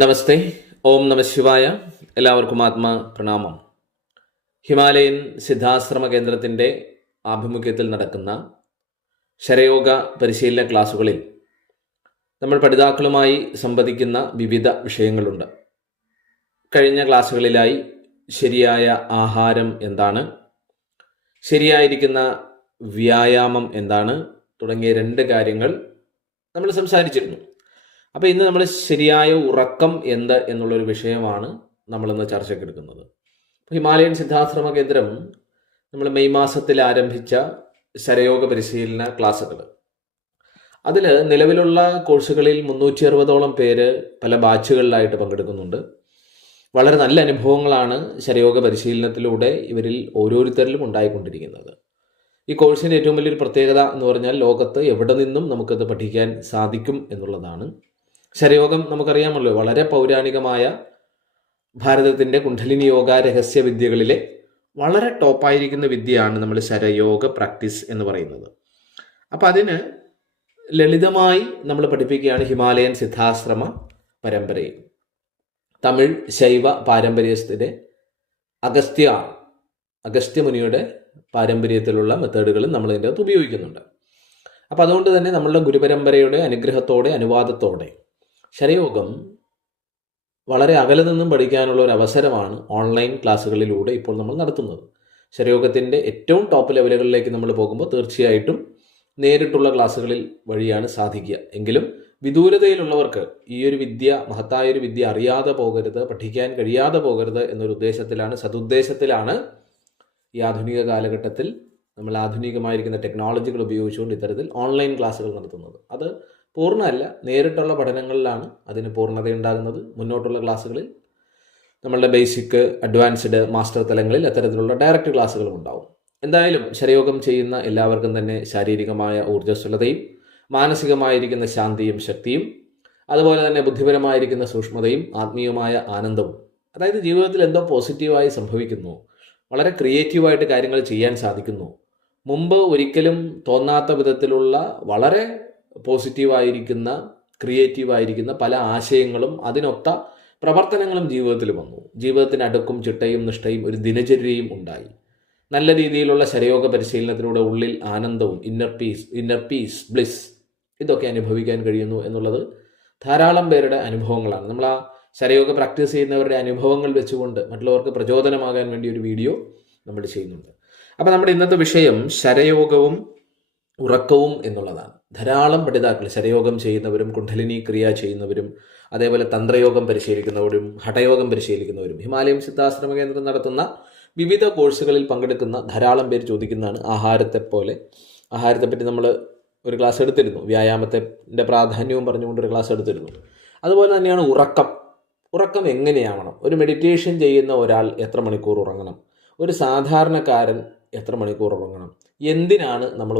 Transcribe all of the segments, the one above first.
നമസ്തേ. ഓം നമ ശിവായ. എല്ലാവർക്കും ആത്മാ പ്രണാമം. ഹിമാലയൻ സിദ്ധാശ്രമ കേന്ദ്രത്തിൻ്റെ ആഭിമുഖ്യത്തിൽ നടക്കുന്ന ശരയോഗ പരിശീലന ക്ലാസ്സുകളിൽ നമ്മൾ പഠിതാക്കളുമായി സംവദിക്കുന്ന വിവിധ വിഷയങ്ങളുണ്ട്. കഴിഞ്ഞ ക്ലാസ്സുകളിലായി ശരിയായ ആഹാരം എന്താണ്, ശരിയായിരിക്കുന്ന വ്യായാമം എന്താണ് തുടങ്ങിയ രണ്ട് കാര്യങ്ങൾ നമ്മൾ സംസാരിച്ചിരുന്നു. അപ്പോൾ ഇന്ന് നമ്മൾ ശരിയായ ഉറക്കം എന്ത് എന്നുള്ളൊരു വിഷയമാണ് നമ്മളിന്ന് ചർച്ചയ്ക്കെടുക്കുന്നത്. ഹിമാലയൻ സിദ്ധാശ്രമ കേന്ദ്രം നമ്മൾ മെയ് മാസത്തിൽ ആരംഭിച്ച ശരയോഗ പരിശീലന ക്ലാസ്സുകൾ, അതിൽ നിലവിലുള്ള കോഴ്സുകളിൽ 360ഓളം പേര് പല ബാച്ചുകളിലായിട്ട് പങ്കെടുക്കുന്നുണ്ട്. വളരെ നല്ല അനുഭവങ്ങളാണ് ശരയോഗ പരിശീലനത്തിലൂടെ ഇവരിൽ ഓരോരുത്തരിലും ഉണ്ടായിക്കൊണ്ടിരിക്കുന്നത്. ഈ കോഴ്സിൻ്റെ ഏറ്റവും വലിയൊരു പ്രത്യേകത എന്ന് പറഞ്ഞാൽ ലോകത്ത് എവിടെ നിന്നും നമുക്കത് പഠിക്കാൻ സാധിക്കും എന്നുള്ളതാണ്. ശരയോഗം നമുക്കറിയാമല്ലോ, വളരെ പൗരാണികമായ ഭാരതത്തിൻ്റെ കുണ്ഡലിനി യോഗ രഹസ്യ വിദ്യകളിലെ വളരെ ടോപ്പായിരിക്കുന്ന വിദ്യയാണ് നമ്മൾ ശരയോഗ പ്രാക്ടീസ് എന്ന് പറയുന്നത്. അപ്പം അതിന് ലളിതമായി നമ്മൾ പഠിപ്പിക്കുകയാണ് ഹിമാലയൻ സിദ്ധാശ്രമ പരമ്പരയിൽ. തമിഴ് ശൈവ പാരമ്പര്യത്തിലെ അഗസ്ത്യമുനിയുടെ പാരമ്പര്യത്തിലുള്ള മെത്തേഡുകൾ നമ്മൾ ഇതിൻ്റെ അകത്ത് ഉപയോഗിക്കുന്നുണ്ട്. അപ്പം അതുകൊണ്ട് തന്നെ നമ്മളുടെ ഗുരുപരമ്പരയുടെ അനുഗ്രഹത്തോടെ അനുവാദത്തോടെ ശരയോഗം വളരെ അകലെ നിന്നും പഠിക്കാനുള്ള ഒരു അവസരമാണ് ഓൺലൈൻ ക്ലാസ്സുകളിലൂടെ ഇപ്പോൾ നമ്മൾ നടത്തുന്നത്. ശരയോഗത്തിൻ്റെ ഏറ്റവും ടോപ്പ് ലെവലുകളിലേക്ക് നമ്മൾ പോകുമ്പോൾ തീർച്ചയായിട്ടും നേരിട്ടുള്ള ക്ലാസ്സുകളിൽ വഴിയാണ് സാധിക്കുക. എങ്കിലും വിദൂരതയിലുള്ളവർക്ക് ഈ ഒരു വിദ്യ, മഹത്തായൊരു വിദ്യ അറിയാതെ പോകരുത്, പഠിക്കാൻ കഴിയാതെ പോകരുത് എന്നൊരു സതുദ്ദേശത്തിലാണ് ഈ ആധുനിക കാലഘട്ടത്തിൽ നമ്മൾ ആധുനികമായിരിക്കുന്ന ടെക്നോളജികൾ ഉപയോഗിച്ചുകൊണ്ട് ഇത്തരത്തിൽ ഓൺലൈൻ ക്ലാസ്സുകൾ നടത്തുന്നത്. അത് പൂർണ്ണമല്ല, നേരിട്ടുള്ള പഠനങ്ങളിലാണ് അതിന് പൂർണ്ണതയുണ്ടാകുന്നത്. മുന്നോട്ടുള്ള ക്ലാസ്സുകളിൽ നമ്മളുടെ ബേസിക്, അഡ്വാൻസ്ഡ്, മാസ്റ്റർ തലങ്ങളിൽ അത്തരത്തിലുള്ള ഡയറക്റ്റ് ക്ലാസ്സുകളും ഉണ്ടാവും. എന്തായാലും ശരയോഗം ചെയ്യുന്ന എല്ലാവർക്കും തന്നെ ശാരീരികമായ ഊർജ്ജസ്വലതയും മാനസികമായിരിക്കുന്ന ശാന്തിയും ശക്തിയും, അതുപോലെ തന്നെ ബുദ്ധിപരമായിരിക്കുന്ന സൂക്ഷ്മതയും ആത്മീയമായ ആനന്ദവും, അതായത് ജീവിതത്തിൽ എന്തോ പോസിറ്റീവായി സംഭവിക്കുന്നു, വളരെ ക്രിയേറ്റീവായിട്ട് കാര്യങ്ങൾ ചെയ്യാൻ സാധിക്കുന്നു, മുമ്പ് ഒരിക്കലും തോന്നാത്ത വിധത്തിലുള്ള വളരെ പോസിറ്റീവായിരിക്കുന്ന ക്രിയേറ്റീവായിരിക്കുന്ന പല ആശയങ്ങളും അതിനൊത്ത പ്രവർത്തനങ്ങളും ജീവിതത്തിൽ വന്നു. ജീവിതത്തിന് അടുക്കും ചിട്ടയും നിഷ്ഠയും ഒരു ദിനചര്യയും ഉണ്ടായി. നല്ല രീതിയിലുള്ള ശരയോഗ പരിശീലനത്തിലൂടെ ഉള്ളിൽ ആനന്ദവും ഇന്നർ പീസ് ബ്ലിസ് ഇതൊക്കെ അനുഭവിക്കാൻ കഴിയുന്നു എന്നുള്ളത് ധാരാളം പേരുടെ അനുഭവങ്ങളാണ്. നമ്മൾ ആ ശരയോഗ പ്രാക്ടീസ് ചെയ്യുന്നവരുടെ അനുഭവങ്ങൾ വെച്ചുകൊണ്ട് മറ്റുള്ളവർക്ക് പ്രചോദനമാകാൻ വേണ്ടി ഒരു വീഡിയോ നമ്മൾ ചെയ്യുന്നുണ്ട്. അപ്പോൾ നമ്മുടെ ഇന്നത്തെ വിഷയം ശരയോഗവും ഉറക്കവും എന്നുള്ളതാണ്. ധാരാളം പഠിതാക്കൾ ശരയോഗം ചെയ്യുന്നവരും കുണ്ഡലിനി ക്രിയ ചെയ്യുന്നവരും അതേപോലെ തന്ത്രയോഗം പരിശീലിക്കുന്നവരും ഹഠയോഗം പരിശീലിക്കുന്നവരും ഹിമാലയൻ സിദ്ധാശ്രമ കേന്ദ്രം നടത്തുന്ന വിവിധ കോഴ്സുകളിൽ പങ്കെടുക്കുന്ന ധാരാളം പേര് ചോദിക്കുന്നതാണ് ആഹാരത്തെപ്പറ്റി നമ്മൾ ഒരു ക്ലാസ് എടുത്തിരുന്നു. വ്യായാമത്തിൻ്റെ പ്രാധാന്യവും പറഞ്ഞുകൊണ്ടൊരു ക്ലാസ് എടുത്തിരുന്നു. അതുപോലെ തന്നെയാണ് ഉറക്കം എങ്ങനെയാവണം. ഒരു മെഡിറ്റേഷൻ ചെയ്യുന്ന ഒരാൾ എത്ര മണിക്കൂർ ഉറങ്ങണം, ഒരു സാധാരണക്കാരൻ എത്ര മണിക്കൂർ ഉറങ്ങണം, എന്തിനാണ് നമ്മൾ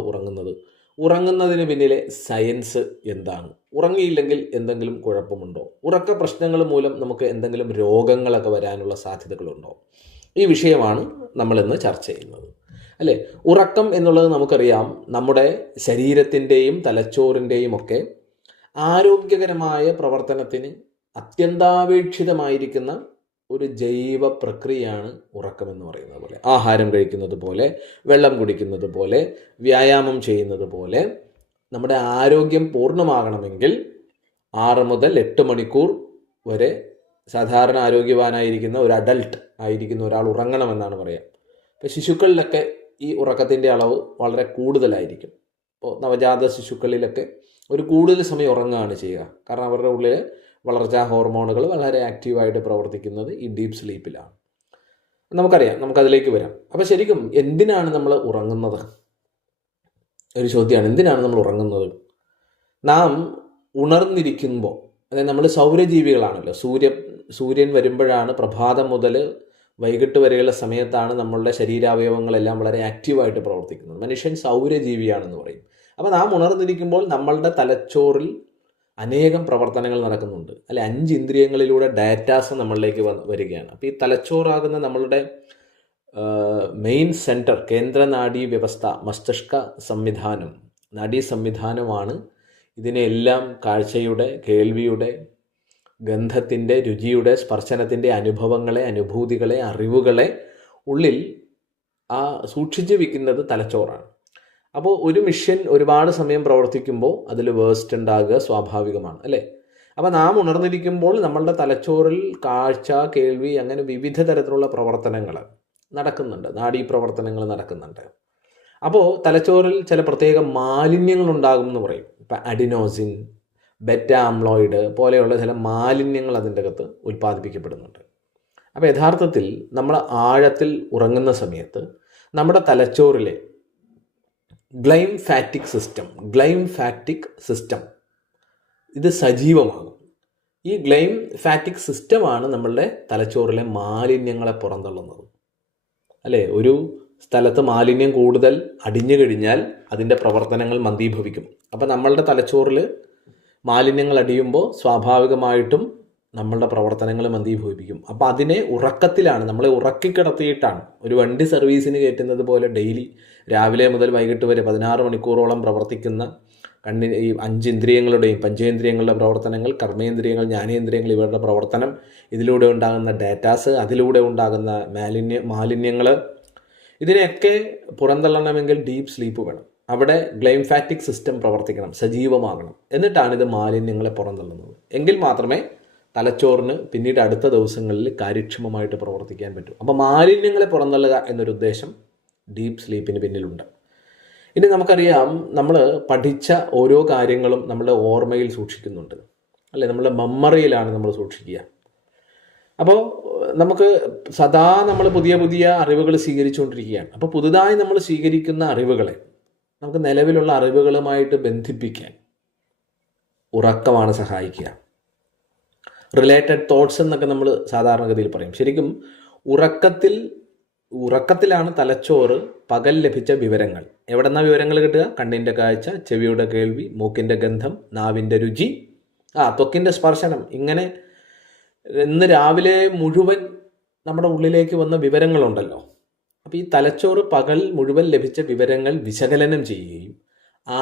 ഉറങ്ങുന്നതിന് പിന്നിലെ സയൻസ് എന്താണ്, ഉറങ്ങിയില്ലെങ്കിൽ എന്തെങ്കിലും കുഴപ്പമുണ്ടോ, ഉറക്ക പ്രശ്നങ്ങൾ മൂലം നമുക്ക് എന്തെങ്കിലും രോഗങ്ങളൊക്കെ വരാനുള്ള സാധ്യതകളുണ്ടോ, ഈ വിഷയമാണ് നമ്മളിന്ന് ചർച്ച ചെയ്യുന്നത്. അല്ലേ, ഉറക്കം എന്നുള്ളത് നമുക്കറിയാം, നമ്മുടെ ശരീരത്തിൻ്റെയും തലച്ചോറിൻ്റെയും ഒക്കെ ആരോഗ്യകരമായ പ്രവർത്തനത്തിന് അത്യന്താപേക്ഷിതമായിരിക്കുന്ന ഒരു ജൈവ പ്രക്രിയയാണ് ഉറക്കം എന്ന് പറയുന്നത് പോലെ. ആഹാരം കഴിക്കുന്നത് പോലെ, വെള്ളം കുടിക്കുന്നത് പോലെ, വ്യായാമം ചെയ്യുന്നത് പോലെ നമ്മുടെ ആരോഗ്യം പൂർണ്ണമാകണമെങ്കിൽ 6 മുതൽ 8 മണിക്കൂർ വരെ സാധാരണ ആരോഗ്യവാനായിരിക്കുന്ന ഒരു അഡൽട്ട് ആയിരിക്കുന്ന ഒരാൾ ഉറങ്ങണമെന്നാണ് പറയുക. ഇപ്പോൾ ശിശുക്കളിലൊക്കെ ഈ ഉറക്കത്തിൻ്റെ അളവ് വളരെ കൂടുതലായിരിക്കും. ഇപ്പോൾ നവജാത ശിശുക്കളിലൊക്കെ ഒരു കൂടുതൽ സമയം ഉറങ്ങുകയാണ് ചെയ്യുക. കാരണം അവരുടെ ഉള്ളിൽ വളർച്ചാ ഹോർമോണുകൾ വളരെ ആക്റ്റീവായിട്ട് പ്രവർത്തിക്കുന്നത് ഈ ഡീപ്പ് സ്ലീപ്പിലാണ്. നമുക്കറിയാം, നമുക്കതിലേക്ക് വരാം. അപ്പോൾ ശരിക്കും എന്തിനാണ് നമ്മൾ ഉറങ്ങുന്നത്? ഒരു ചോദ്യമാണ്, എന്തിനാണ് നമ്മൾ ഉറങ്ങുന്നത്? നാം ഉണർന്നിരിക്കുമ്പോൾ, അതായത് നമ്മൾ സൗരജീവികളാണല്ലോ. സൂര്യൻ വരുമ്പോഴാണ്, പ്രഭാതം മുതൽ വൈകിട്ട് വരെയുള്ള സമയത്താണ് നമ്മളുടെ ശരീരാവയവങ്ങളെല്ലാം വളരെ ആക്റ്റീവായിട്ട് പ്രവർത്തിക്കുന്നത്. മനുഷ്യൻ സൗരജീവിയാണെന്ന് പറയും. അപ്പോൾ നാം ഉണർന്നിരിക്കുമ്പോൾ നമ്മളുടെ തലച്ചോറിൽ അനേകം പ്രവർത്തനങ്ങൾ നടക്കുന്നുണ്ട്. അല്ലെ, 5 ഇന്ദ്രിയങ്ങളിലൂടെ ഡാറ്റാസ് നമ്മളിലേക്ക് വരികയാണ്. അപ്പോൾ ഈ തലച്ചോറാകുന്ന നമ്മളുടെ മെയിൻ സെൻറ്റർ, കേന്ദ്ര നാഡീ വ്യവസ്ഥ, മസ്തിഷ്ക സംവിധാനം, നാഡീ സംവിധാനമാണ് ഇതിനെല്ലാം കാഴ്ചയുടെ, കേൾവിയുടെ, ഗന്ധത്തിൻ്റെ, രുചിയുടെ, സ്പർശനത്തിൻ്റെ അനുഭവങ്ങളെ, അനുഭൂതികളെ, അറിവുകളെ ഉള്ളിൽ സൂക്ഷിച്ചു വയ്ക്കുന്നത് തലച്ചോറാണ്. അപ്പോൾ ഒരു മെഷീൻ ഒരുപാട് സമയം പ്രവർത്തിക്കുമ്പോൾ അതിൽ വേസ്റ്റ് ഉണ്ടാകുക സ്വാഭാവികമാണ്, അല്ലേ? അപ്പോൾ നാം ഉണർന്നിരിക്കുമ്പോൾ നമ്മളുടെ തലച്ചോറിൽ കാഴ്ച, കേൾവി, അങ്ങനെ വിവിധ തരത്തിലുള്ള പ്രവർത്തനങ്ങൾ നടക്കുന്നുണ്ട്, നാഡീപ്രവർത്തനങ്ങൾ നടക്കുന്നുണ്ട്. അപ്പോൾ തലച്ചോറിൽ ചില പ്രത്യേക മാലിന്യങ്ങൾ ഉണ്ടാകും എന്ന് പറയും. ഇപ്പം അഡിനോസിൻ, ബെറ്റ ആംലോയിഡ് പോലെയുള്ള ചില മാലിന്യങ്ങൾ അതിൻ്റെ അകത്ത് ഉൽപ്പാദിപ്പിക്കപ്പെടുന്നുണ്ട്. അപ്പോൾ യഥാർത്ഥത്തിൽ നമ്മൾ ആഴത്തിൽ ഉറങ്ങുന്ന സമയത്ത് നമ്മുടെ തലച്ചോറിലെ ഗ്ലൈംഫാറ്റിക് സിസ്റ്റം ഇത് സജീവമാകും. ഈ ഗ്ലൈംഫാറ്റിക് സിസ്റ്റമാണ് നമ്മളുടെ തലച്ചോറിലെ മാലിന്യങ്ങളെ പുറന്തള്ളുന്നത്, അല്ലേ? ഒരു സ്ഥലത്ത് മാലിന്യം കൂടുതൽ അടിഞ്ഞു കഴിഞ്ഞാൽ അതിൻ്റെ പ്രവർത്തനങ്ങൾ മന്ദീഭവിക്കും. അപ്പം നമ്മളുടെ തലച്ചോറിൽ മാലിന്യങ്ങൾ അടിയുമ്പോൾ സ്വാഭാവികമായിട്ടും നമ്മളുടെ പ്രവർത്തനങ്ങൾ മന്ദീഭവിപ്പിക്കും. അപ്പോൾ അതിനെ ഉറക്കത്തിലാണ്, നമ്മളെ ഉറക്കിക്കിടത്തിയിട്ടാണ്. ഒരു വണ്ടി സർവീസിന് കയറ്റുന്നത് പോലെ ഡെയിലി രാവിലെ മുതൽ വൈകിട്ട് വരെ 16 മണിക്കൂറോളം പ്രവർത്തിക്കുന്ന ഈ 5 ഇന്ദ്രിയങ്ങളുടെയും പഞ്ചേന്ദ്രിയങ്ങളുടെ പ്രവർത്തനങ്ങൾ, കർമ്മേന്ദ്രിയങ്ങൾ, ജ്ഞാനേന്ദ്രിയങ്ങൾ, ഇവരുടെ പ്രവർത്തനം, ഇതിലൂടെ ഉണ്ടാകുന്ന ഡാറ്റാസ്, അതിലൂടെ ഉണ്ടാകുന്ന മാലിന്യങ്ങൾ, ഇതിനെയൊക്കെ പുറന്തള്ളണമെങ്കിൽ ഡീപ്പ് സ്ലീപ്പ് വേണം. അവിടെ ഗ്ലൈംഫാറ്റിക് സിസ്റ്റം പ്രവർത്തിക്കണം, സജീവമാകണം. എന്നിട്ടാണ് ഇത് മാലിന്യങ്ങളെ പുറന്തള്ളുന്നത്. എങ്കിൽ മാത്രമേ തലച്ചോറിന് പിന്നീട് അടുത്ത ദിവസങ്ങളിൽ കാര്യക്ഷമമായിട്ട് പ്രവർത്തിക്കാൻ പറ്റും. അപ്പോൾ മാലിന്യങ്ങളെ പുറന്തള്ളുക എന്നൊരു ഉദ്ദേശം ഡീപ്പ് സ്ലീപ്പിന് പിന്നിലുണ്ട്. ഇനി നമുക്കറിയാം, നമ്മൾ പഠിച്ച ഓരോ കാര്യങ്ങളും നമ്മുടെ ഓർമ്മയിൽ സൂക്ഷിക്കുന്നുണ്ട്, അല്ലേ? നമ്മളുടെ മെമ്മറിയിലാണ് നമ്മൾ സൂക്ഷിക്കുക. അപ്പോൾ നമുക്ക് സദാ നമ്മൾ പുതിയ പുതിയ അറിവുകൾ സ്വീകരിച്ചുകൊണ്ടിരിക്കുകയാണ്. അപ്പോൾ പുതുതായി നമ്മൾ സ്വീകരിക്കുന്ന അറിവുകളെ നമുക്ക് നിലവിലുള്ള അറിവുകളുമായിട്ട് ബന്ധിപ്പിക്കാൻ ഉറക്കമാണ് സഹായിക്കുക. റിലേറ്റഡ് തോട്ട്സ് എന്നൊക്കെ നമ്മൾ സാധാരണഗതിയിൽ പറയും. ശരിക്കും ഉറക്കത്തിലാണ് തലച്ചോറ് പകൽ ലഭിച്ച വിവരങ്ങൾ, എവിടെ നിന്നാണ് വിവരങ്ങൾ കിട്ടുക? കണ്ണിൻ്റെ കാഴ്ച, ചെവിയുടെ കേൾവി, മൂക്കിൻ്റെ ഗന്ധം, നാവിൻ്റെ രുചി, ത്വക്കിൻ്റെ സ്പർശനം, ഇങ്ങനെ ഇന്ന് രാവിലെ മുഴുവൻ നമ്മുടെ ഉള്ളിലേക്ക് വന്ന വിവരങ്ങളുണ്ടല്ലോ. അപ്പോൾ ഈ തലച്ചോറ് പകൽ മുഴുവൻ ലഭിച്ച വിവരങ്ങൾ വിശകലനം ചെയ്യുകയും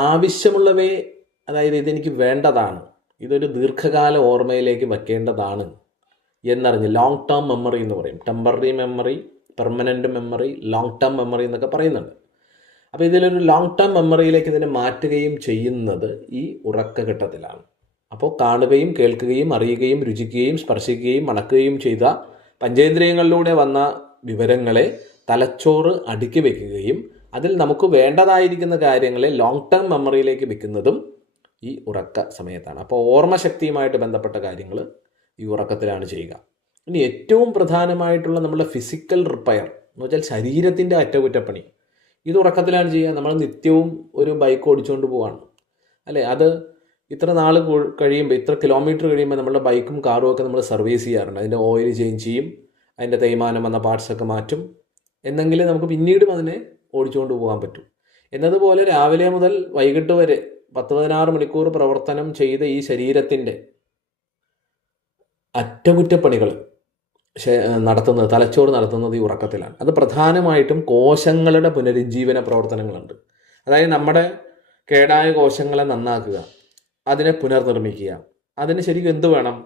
ആവശ്യമുള്ളവയെ, അതായത് ഇതെനിക്ക് വേണ്ടതാണ്, ഇതൊരു ദീർഘകാല ഓർമ്മയിലേക്ക് വയ്ക്കേണ്ടതാണ് എന്നറിഞ്ഞ്, ലോങ് ടേം മെമ്മറി എന്ന് പറയും. Temporary memory, permanent memory, long term memory എന്നൊക്കെ പറയുന്നുണ്ട്. അപ്പോൾ ഇതിലൊരു ലോങ് ടേം മെമ്മറിയിലേക്ക് ഇതിനെ മാറ്റുകയും ചെയ്യുന്നത് ഈ ഉറക്കഘട്ടത്തിലാണ്. അപ്പോൾ കാണുകയും കേൾക്കുകയും അറിയുകയും രുചിക്കുകയും സ്പർശിക്കുകയും മണക്കുകയും ചെയ്ത പഞ്ചേന്ദ്രിയങ്ങളിലൂടെ വന്ന വിവരങ്ങളെ തലച്ചോറ് അടുക്കി വയ്ക്കുകയും അതിൽ നമുക്ക് വേണ്ടതായിരിക്കുന്ന കാര്യങ്ങളെ ലോങ് ടേം മെമ്മറിയിലേക്ക് വെക്കുന്നതും ഈ ഉറക്ക സമയത്താണ്. അപ്പോൾ ഓർമ്മശക്തിയുമായിട്ട് ബന്ധപ്പെട്ട കാര്യങ്ങൾ ഈ ഉറക്കത്തിലാണ് ചെയ്യുക. ഇനി ഏറ്റവും പ്രധാനമായിട്ടുള്ള നമ്മുടെ ഫിസിക്കൽ റിപ്പയർ എന്ന് വെച്ചാൽ ശരീരത്തിൻ്റെ അറ്റകുറ്റപ്പണി, ഇത് ഉറക്കത്തിലാണ് ചെയ്യുക. നമ്മൾ നിത്യവും ഒരു ബൈക്ക് ഓടിച്ചുകൊണ്ട് പോവാണ്, അല്ലേ? അത് ഇത്ര നാൾ കഴിയുമ്പോൾ, ഇത്ര കിലോമീറ്റർ കഴിയുമ്പോൾ നമ്മുടെ ബൈക്കും കാറും ഒക്കെ നമ്മൾ സർവീസ് ചെയ്യാറുണ്ട്. അതിൻ്റെ ഓയിൽ ചേഞ്ച് ചെയ്യും, അതിൻ്റെ തേയ്മാനം വന്ന പാർട്സൊക്കെ മാറ്റും, എന്നെങ്കിലും നമുക്ക് പിന്നീടും അതിനെ ഓടിച്ചുകൊണ്ട് പോകാൻ പറ്റും. എന്നതുപോലെ രാവിലെ മുതൽ വൈകിട്ട് വരെ 10-16 മണിക്കൂർ പ്രവർത്തനം ചെയ്ത ഈ ശരീരത്തിൻ്റെ അറ്റകുറ്റപ്പണികൾ നടത്തുന്നത്, തലച്ചോറ് നടത്തുന്നത് ഈ ഉറക്കത്തിലാണ്. അത് പ്രധാനമായിട്ടും കോശങ്ങളുടെ പുനരുജ്ജീവന പ്രവർത്തനങ്ങളുണ്ട്. അതായത് നമ്മുടെ കേടായ കോശങ്ങളെ നന്നാക്കുക, അതിനെ പുനർനിർമ്മിക്കുക. അതിന് ശരിക്കും എന്ത് വേണം?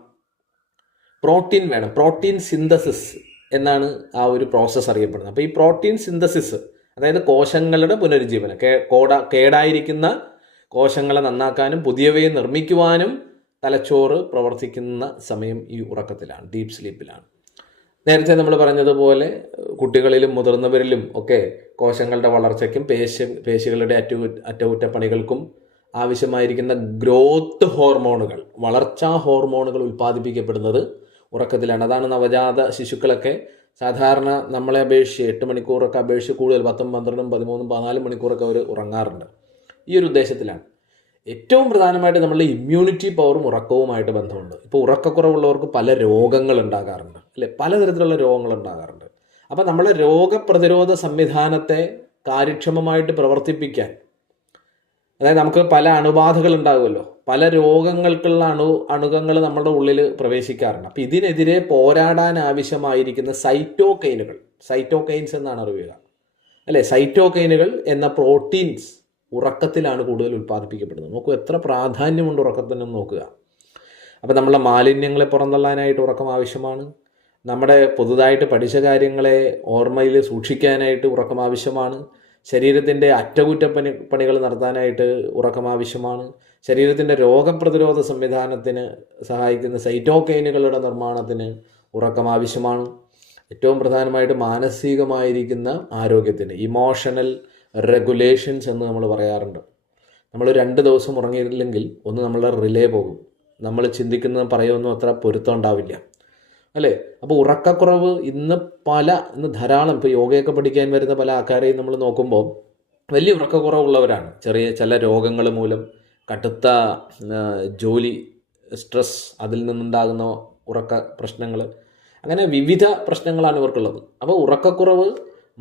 പ്രോട്ടീൻ വേണം. പ്രോട്ടീൻ സിന്തസിസ് എന്നാണ് ആ ഒരു പ്രോസസ്സ് അറിയപ്പെടുന്നത്. അപ്പോൾ ഈ പ്രോട്ടീൻ സിന്തസിസ്, അതായത് കോശങ്ങളുടെ പുനരുജ്ജീവനം, കേടായിരിക്കുന്ന കോശങ്ങളെ നന്നാക്കാനും പുതിയവയെ നിർമ്മിക്കുവാനും തലച്ചോറ് പ്രവർത്തിക്കുന്ന സമയം ഈ ഉറക്കത്തിലാണ്, ഡീപ്പ് സ്ലീപ്പിലാണ്. നേരത്തെ നമ്മൾ പറഞ്ഞതുപോലെ കുട്ടികളിലും മുതിർന്നവരിലും ഒക്കെ കോശങ്ങളുടെ വളർച്ചയ്ക്കും പേശികളുടെ അറ്റകുറ്റപ്പണികൾക്കും ആവശ്യമായിരിക്കുന്ന ഗ്രോത്ത് ഹോർമോണുകൾ, വളർച്ചാ ഹോർമോണുകൾ ഉൽപ്പാദിപ്പിക്കപ്പെടുന്നത് ഉറക്കത്തിലാണ്. അതാണ് നവജാത ശിശുക്കളൊക്കെ സാധാരണ നമ്മളെ അപേക്ഷിച്ച് 8 മണിക്കൂറൊക്കെ അപേക്ഷിച്ച് കൂടുതൽ 10, 12, 13, 14 മണിക്കൂറൊക്കെ അവർ ഉറങ്ങാറുണ്ട്. ഈ ഒരു ഉദ്ദേശത്തിലാണ്. ഏറ്റവും പ്രധാനമായിട്ട് നമ്മളുടെ ഇമ്മ്യൂണിറ്റി പവറും ഉറക്കവുമായിട്ട് ബന്ധമുണ്ട്. ഇപ്പോൾ ഉറക്കക്കുറവുള്ളവർക്ക് പല രോഗങ്ങൾ ഉണ്ടാകാറുണ്ട്, അല്ലെ? പലതരത്തിലുള്ള രോഗങ്ങൾ ഉണ്ടാകാറുണ്ട്. അപ്പോൾ നമ്മളെ രോഗപ്രതിരോധ സംവിധാനത്തെ കാര്യക്ഷമമായിട്ട് പ്രവർത്തിപ്പിക്കാൻ, അതായത് നമുക്ക് പല അണുബാധകൾ ഉണ്ടാകുമല്ലോ, പല രോഗങ്ങൾക്കുള്ള അണുകങ്ങൾ നമ്മുടെ ഉള്ളിൽ പ്രവേശിക്കാറുണ്ട്. അപ്പം ഇതിനെതിരെ പോരാടാൻ ആവശ്യമായിരിക്കുന്ന സൈറ്റോകൈൻസ് എന്നാണ് അറിയുക, അല്ലേ? സൈറ്റോകൈനുകൾ എന്ന പ്രോട്ടീൻസ് ഉറക്കത്തിലാണ് കൂടുതൽ ഉൽപ്പാദിപ്പിക്കപ്പെടുന്നത്. നോക്കൂ, എത്ര പ്രാധാന്യമുണ്ട് ഉറക്കത്തിനെന്ന് നോക്കുക. അപ്പോൾ നമ്മളെ മാലിന്യങ്ങളെ പുറന്തള്ളാനായിട്ട് ഉറക്കം ആവശ്യമാണ്. നമ്മുടെ പുതുതായിട്ട് പഠിച്ച കാര്യങ്ങളെ ഓർമ്മയിൽ സൂക്ഷിക്കാനായിട്ട് ഉറക്കം ആവശ്യമാണ്. ശരീരത്തിൻ്റെ പണികൾ നടത്താനായിട്ട് ഉറക്കം ആവശ്യമാണ്. ശരീരത്തിൻ്റെ രോഗപ്രതിരോധ സംവിധാനത്തിന് സഹായിക്കുന്ന സൈറ്റോകൈനുകളുടെ നിർമ്മാണത്തിന് ഉറക്കം ആവശ്യമാണ്. ഏറ്റവും പ്രധാനമായിട്ട് മാനസികമായിരിക്കുന്ന ആരോഗ്യത്തിന് ഇമോഷണൽ റെഗുലേഷൻസ് എന്ന് നമ്മൾ പറയാറുണ്ട്. നമ്മൾ 2 ദിവസം ഉറങ്ങിയില്ലെങ്കിൽ ഒന്ന് നമ്മളുടെ റിലേ പോകും, നമ്മൾ ചിന്തിക്കുന്നത് പറയുമെന്നും അത്ര പൊരുത്തം ഉണ്ടാവില്ല അല്ലേ. അപ്പോൾ ഉറക്കക്കുറവ് ഇന്ന് ധാരാളം ഇപ്പോൾ യോഗയൊക്കെ പഠിക്കാൻ വരുന്ന പല ആൾക്കാരെയും നമ്മൾ നോക്കുമ്പോൾ വലിയ ഉറക്കക്കുറവുള്ളവരാണ്. ചില രോഗങ്ങൾ മൂലം, കടുത്ത ജോലി സ്ട്രെസ്, അതിൽ നിന്നുണ്ടാകുന്ന ഉറക്ക പ്രശ്നങ്ങൾ, അങ്ങനെ വിവിധ പ്രശ്നങ്ങളാണ് ഇവർക്കുള്ളത്. അപ്പോൾ ഉറക്കക്കുറവ്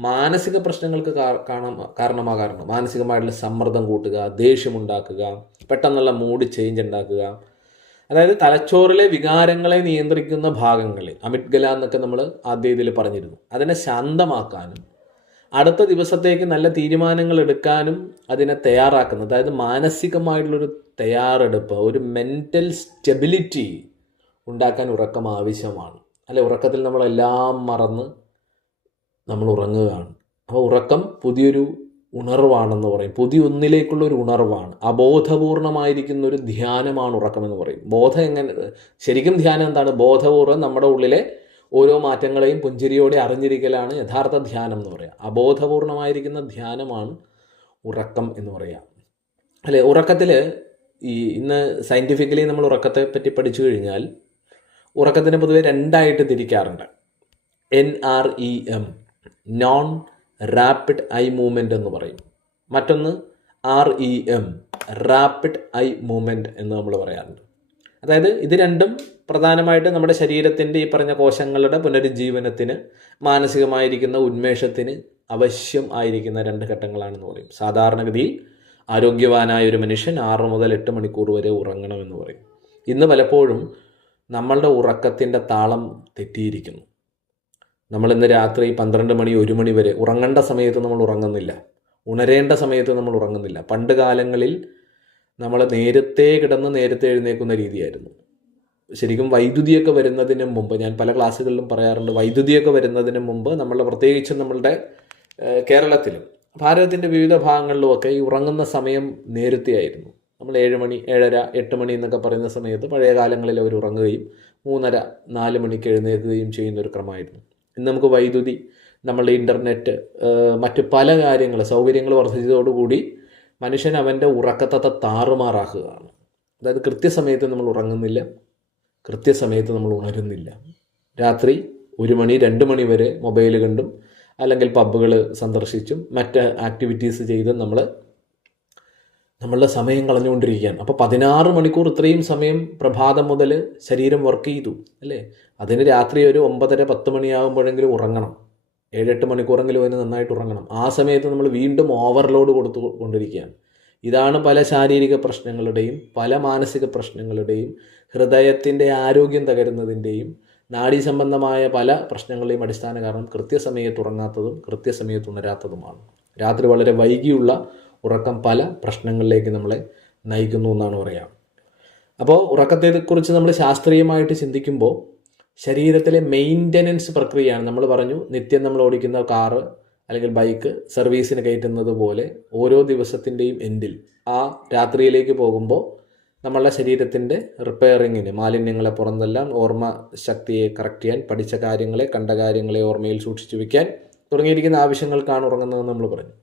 മാനസിക പ്രശ്നങ്ങൾക്ക് കാരണമാകാറുണ്ട്. മാനസികമായിട്ടുള്ള സമ്മർദ്ദം കൂട്ടുക, ദേഷ്യമുണ്ടാക്കുക, പെട്ടെന്നുള്ള മൂഡ് ചേഞ്ച് ഉണ്ടാക്കുക. അതായത് തലച്ചോറിലെ വികാരങ്ങളെ നിയന്ത്രിക്കുന്ന ഭാഗങ്ങൾ, അമിഗ്ഡല എന്നൊക്കെ നമ്മൾ ആദ്യം ഇതിൽ പറഞ്ഞിരുന്നു, അതിനെ ശാന്തമാക്കാനും അടുത്ത ദിവസത്തേക്ക് നല്ല തീരുമാനങ്ങൾ എടുക്കാനും അതിനെ തയ്യാറാക്കുന്നത്, അതായത് മാനസികമായിട്ടുള്ളൊരു തയ്യാറെടുപ്പ്, ഒരു മെൻ്റൽ സ്റ്റെബിലിറ്റി ഉണ്ടാക്കാൻ ഉറക്കം ആവശ്യമാണ്. അല്ലെ, ഉറക്കത്തിൽ നമ്മളെല്ലാം മറന്ന് നമ്മൾ ഉറങ്ങുകയാണ്. അപ്പോൾ ഉറക്കം പുതിയൊരു ഉണർവാണെന്ന് പറയും, പുതിയ ഒന്നിലേക്കുള്ള ഒരു ഉണർവാണ്. അബോധപൂർണമായിരിക്കുന്ന ഒരു ധ്യാനമാണ് ഉറക്കം എന്ന് പറയും. ശരിക്കും ധ്യാനം എന്താണ്? ബോധപൂർവ്വം നമ്മുടെ ഉള്ളിലെ ഓരോ മാറ്റങ്ങളെയും പുഞ്ചിരിയോടെ അറിഞ്ഞിരിക്കലാണ് യഥാർത്ഥ ധ്യാനം എന്ന് പറയുക. അബോധപൂർണമായിരിക്കുന്ന ധ്യാനമാണ് ഉറക്കം എന്ന് പറയുക. അല്ലെ, ഉറക്കത്തിൽ ഇന്ന് സയൻറ്റിഫിക്കലി നമ്മൾ ഉറക്കത്തെ പറ്റി പഠിച്ചു കഴിഞ്ഞാൽ ഉറക്കത്തിനെ പൊതുവെ 2ആയിട്ട് തിരിക്കാറുണ്ട്. NREM, non rapid I movement എന്ന് പറയും. മറ്റൊന്ന് REM, റാപ്പിഡ് ഐ മൂവ്മെൻറ്റ് എന്ന് നമ്മൾ പറയാറുണ്ട്. അതായത് ഇത് രണ്ടും പ്രധാനമായിട്ട് നമ്മുടെ ശരീരത്തിൻ്റെ ഈ പറഞ്ഞ കോശങ്ങളുടെ പുനരുജ്ജീവനത്തിന്, മാനസികമായിരിക്കുന്ന ഉന്മേഷത്തിന് ആവശ്യം ആയിരിക്കുന്ന 2 ഘട്ടങ്ങളാണെന്ന് പറയും. സാധാരണഗതിയിൽ ആരോഗ്യവാനായ ഒരു മനുഷ്യൻ 6 മുതൽ 8 മണിക്കൂർ വരെ ഉറങ്ങണമെന്ന് പറയും. ഇന്ന് പലപ്പോഴും നമ്മളുടെ ഉറക്കത്തിൻ്റെ താളം തെറ്റിയിരിക്കുന്നു. നമ്മളിന്ന് രാത്രി 12 മണി 1 മണി വരെ ഉറങ്ങേണ്ട സമയത്ത് നമ്മൾ ഉറങ്ങുന്നില്ല, ഉണരേണ്ട സമയത്ത് നമ്മൾ ഉറങ്ങുന്നില്ല. പണ്ട് കാലങ്ങളിൽ നമ്മൾ നേരത്തെ കിടന്ന് നേരത്തെ എഴുന്നേൽക്കുന്ന രീതിയായിരുന്നു. ശരിക്കും വൈദ്യുതിയൊക്കെ വരുന്നതിന് മുമ്പ്, ഞാൻ പല ക്ലാസ്സുകളിലും പറയാറുണ്ട്, വൈദ്യുതിയൊക്കെ വരുന്നതിന് മുമ്പ് പ്രത്യേകിച്ചും നമ്മളുടെ കേരളത്തിലും ഭാരതത്തിൻ്റെ വിവിധ ഭാഗങ്ങളിലുമൊക്കെ ഈ ഉറങ്ങുന്ന സമയം നേരത്തെ ആയിരുന്നു. നമ്മൾ 7 മണി 7:30 8 മണി എന്നൊക്കെ പറയുന്ന സമയത്ത് പഴയ കാലങ്ങളിൽ അവർ ഉറങ്ങുകയും 3:30 4 മണിക്ക് എഴുന്നേൽക്കുകയും ചെയ്യുന്നൊരു ക്രമമായിരുന്നു. ഇന്ന് നമുക്ക് വൈദ്യുതി, നമ്മളുടെ ഇൻ്റർനെറ്റ്, മറ്റ് പല കാര്യങ്ങൾ, സൗകര്യങ്ങൾ വർദ്ധിച്ചതോടുകൂടി മനുഷ്യൻ അവൻ്റെ ഉറക്കത്തെ താറുമാറാക്കുകയാണ്. അതായത് കൃത്യസമയത്ത് നമ്മൾ ഉറങ്ങുന്നില്ല, കൃത്യസമയത്ത് നമ്മൾ ഉണരുന്നില്ല. രാത്രി 1 മണി 2 മണി വരെ മൊബൈൽ കണ്ടും അല്ലെങ്കിൽ പബ്ബുകൾ സന്ദർശിച്ചും മറ്റ് ആക്ടിവിറ്റീസ് ചെയ്തും നമ്മളുടെ സമയം കളഞ്ഞുകൊണ്ടിരിക്കുകയാണ്. അപ്പോൾ 16 മണിക്കൂർ ഇത്രയും സമയം പ്രഭാതം മുതൽ ശരീരം വർക്ക് ചെയ്തു അല്ലേ. അതിന് രാത്രി ഒരു 9:30-10 മണിയാകുമ്പോഴെങ്കിലും ഉറങ്ങണം. 7-8 മണിക്കൂറെങ്കിലും അതിന് നന്നായിട്ട് ഉറങ്ങണം. ആ സമയത്ത് നമ്മൾ വീണ്ടും ഓവർലോഡ് കൊണ്ടിരിക്കുകയാണ്. ഇതാണ് പല ശാരീരിക പ്രശ്നങ്ങളുടെയും പല മാനസിക പ്രശ്നങ്ങളുടെയും ഹൃദയത്തിൻ്റെ ആരോഗ്യം തകരുന്നതിൻ്റെയും നാഡീസംബന്ധമായ പല പ്രശ്നങ്ങളുടെയും അടിസ്ഥാന കാരണം കൃത്യസമയത്ത് ഉറങ്ങാത്തതും കൃത്യസമയത്ത് ഉണരാത്തതുമാണ്. രാത്രി വളരെ വൈകിയുള്ള ഉറക്കം പല പ്രശ്നങ്ങളിലേക്ക് നമ്മളെ നയിക്കുന്നു എന്നാണ് പറയാം. അപ്പോൾ ഉറക്കത്തെക്കുറിച്ച് നമ്മൾ ശാസ്ത്രീയമായിട്ട് ചിന്തിക്കുമ്പോൾ ശരീരത്തിലെ മെയിൻ്റനൻസ് പ്രക്രിയയാണ്. നമ്മൾ പറഞ്ഞു, നിത്യം നമ്മൾ ഓടിക്കുന്ന കാറ് അല്ലെങ്കിൽ ബൈക്ക് സർവീസിന് കയറ്റുന്നത് പോലെ ഓരോ ദിവസത്തിൻ്റെയും എൻഡിൽ ആ രാത്രിയിലേക്ക് പോകുമ്പോൾ നമ്മളുടെ ശരീരത്തിൻ്റെ റിപ്പയറിങ്ങിന്, മാലിന്യങ്ങളെ പുറന്തള്ളാൻ, ഓർമ്മ ശക്തിയെ കറക്റ്റ് ചെയ്യാൻ, പഠിച്ച കാര്യങ്ങളെ കണ്ട കാര്യങ്ങളെ ഓർമ്മയിൽ സൂക്ഷിച്ചു വയ്ക്കാൻ തുടങ്ങിയിരിക്കുന്ന ആവശ്യങ്ങൾക്കാണ് ഉറങ്ങുന്നതെന്ന് നമ്മൾ പറഞ്ഞു.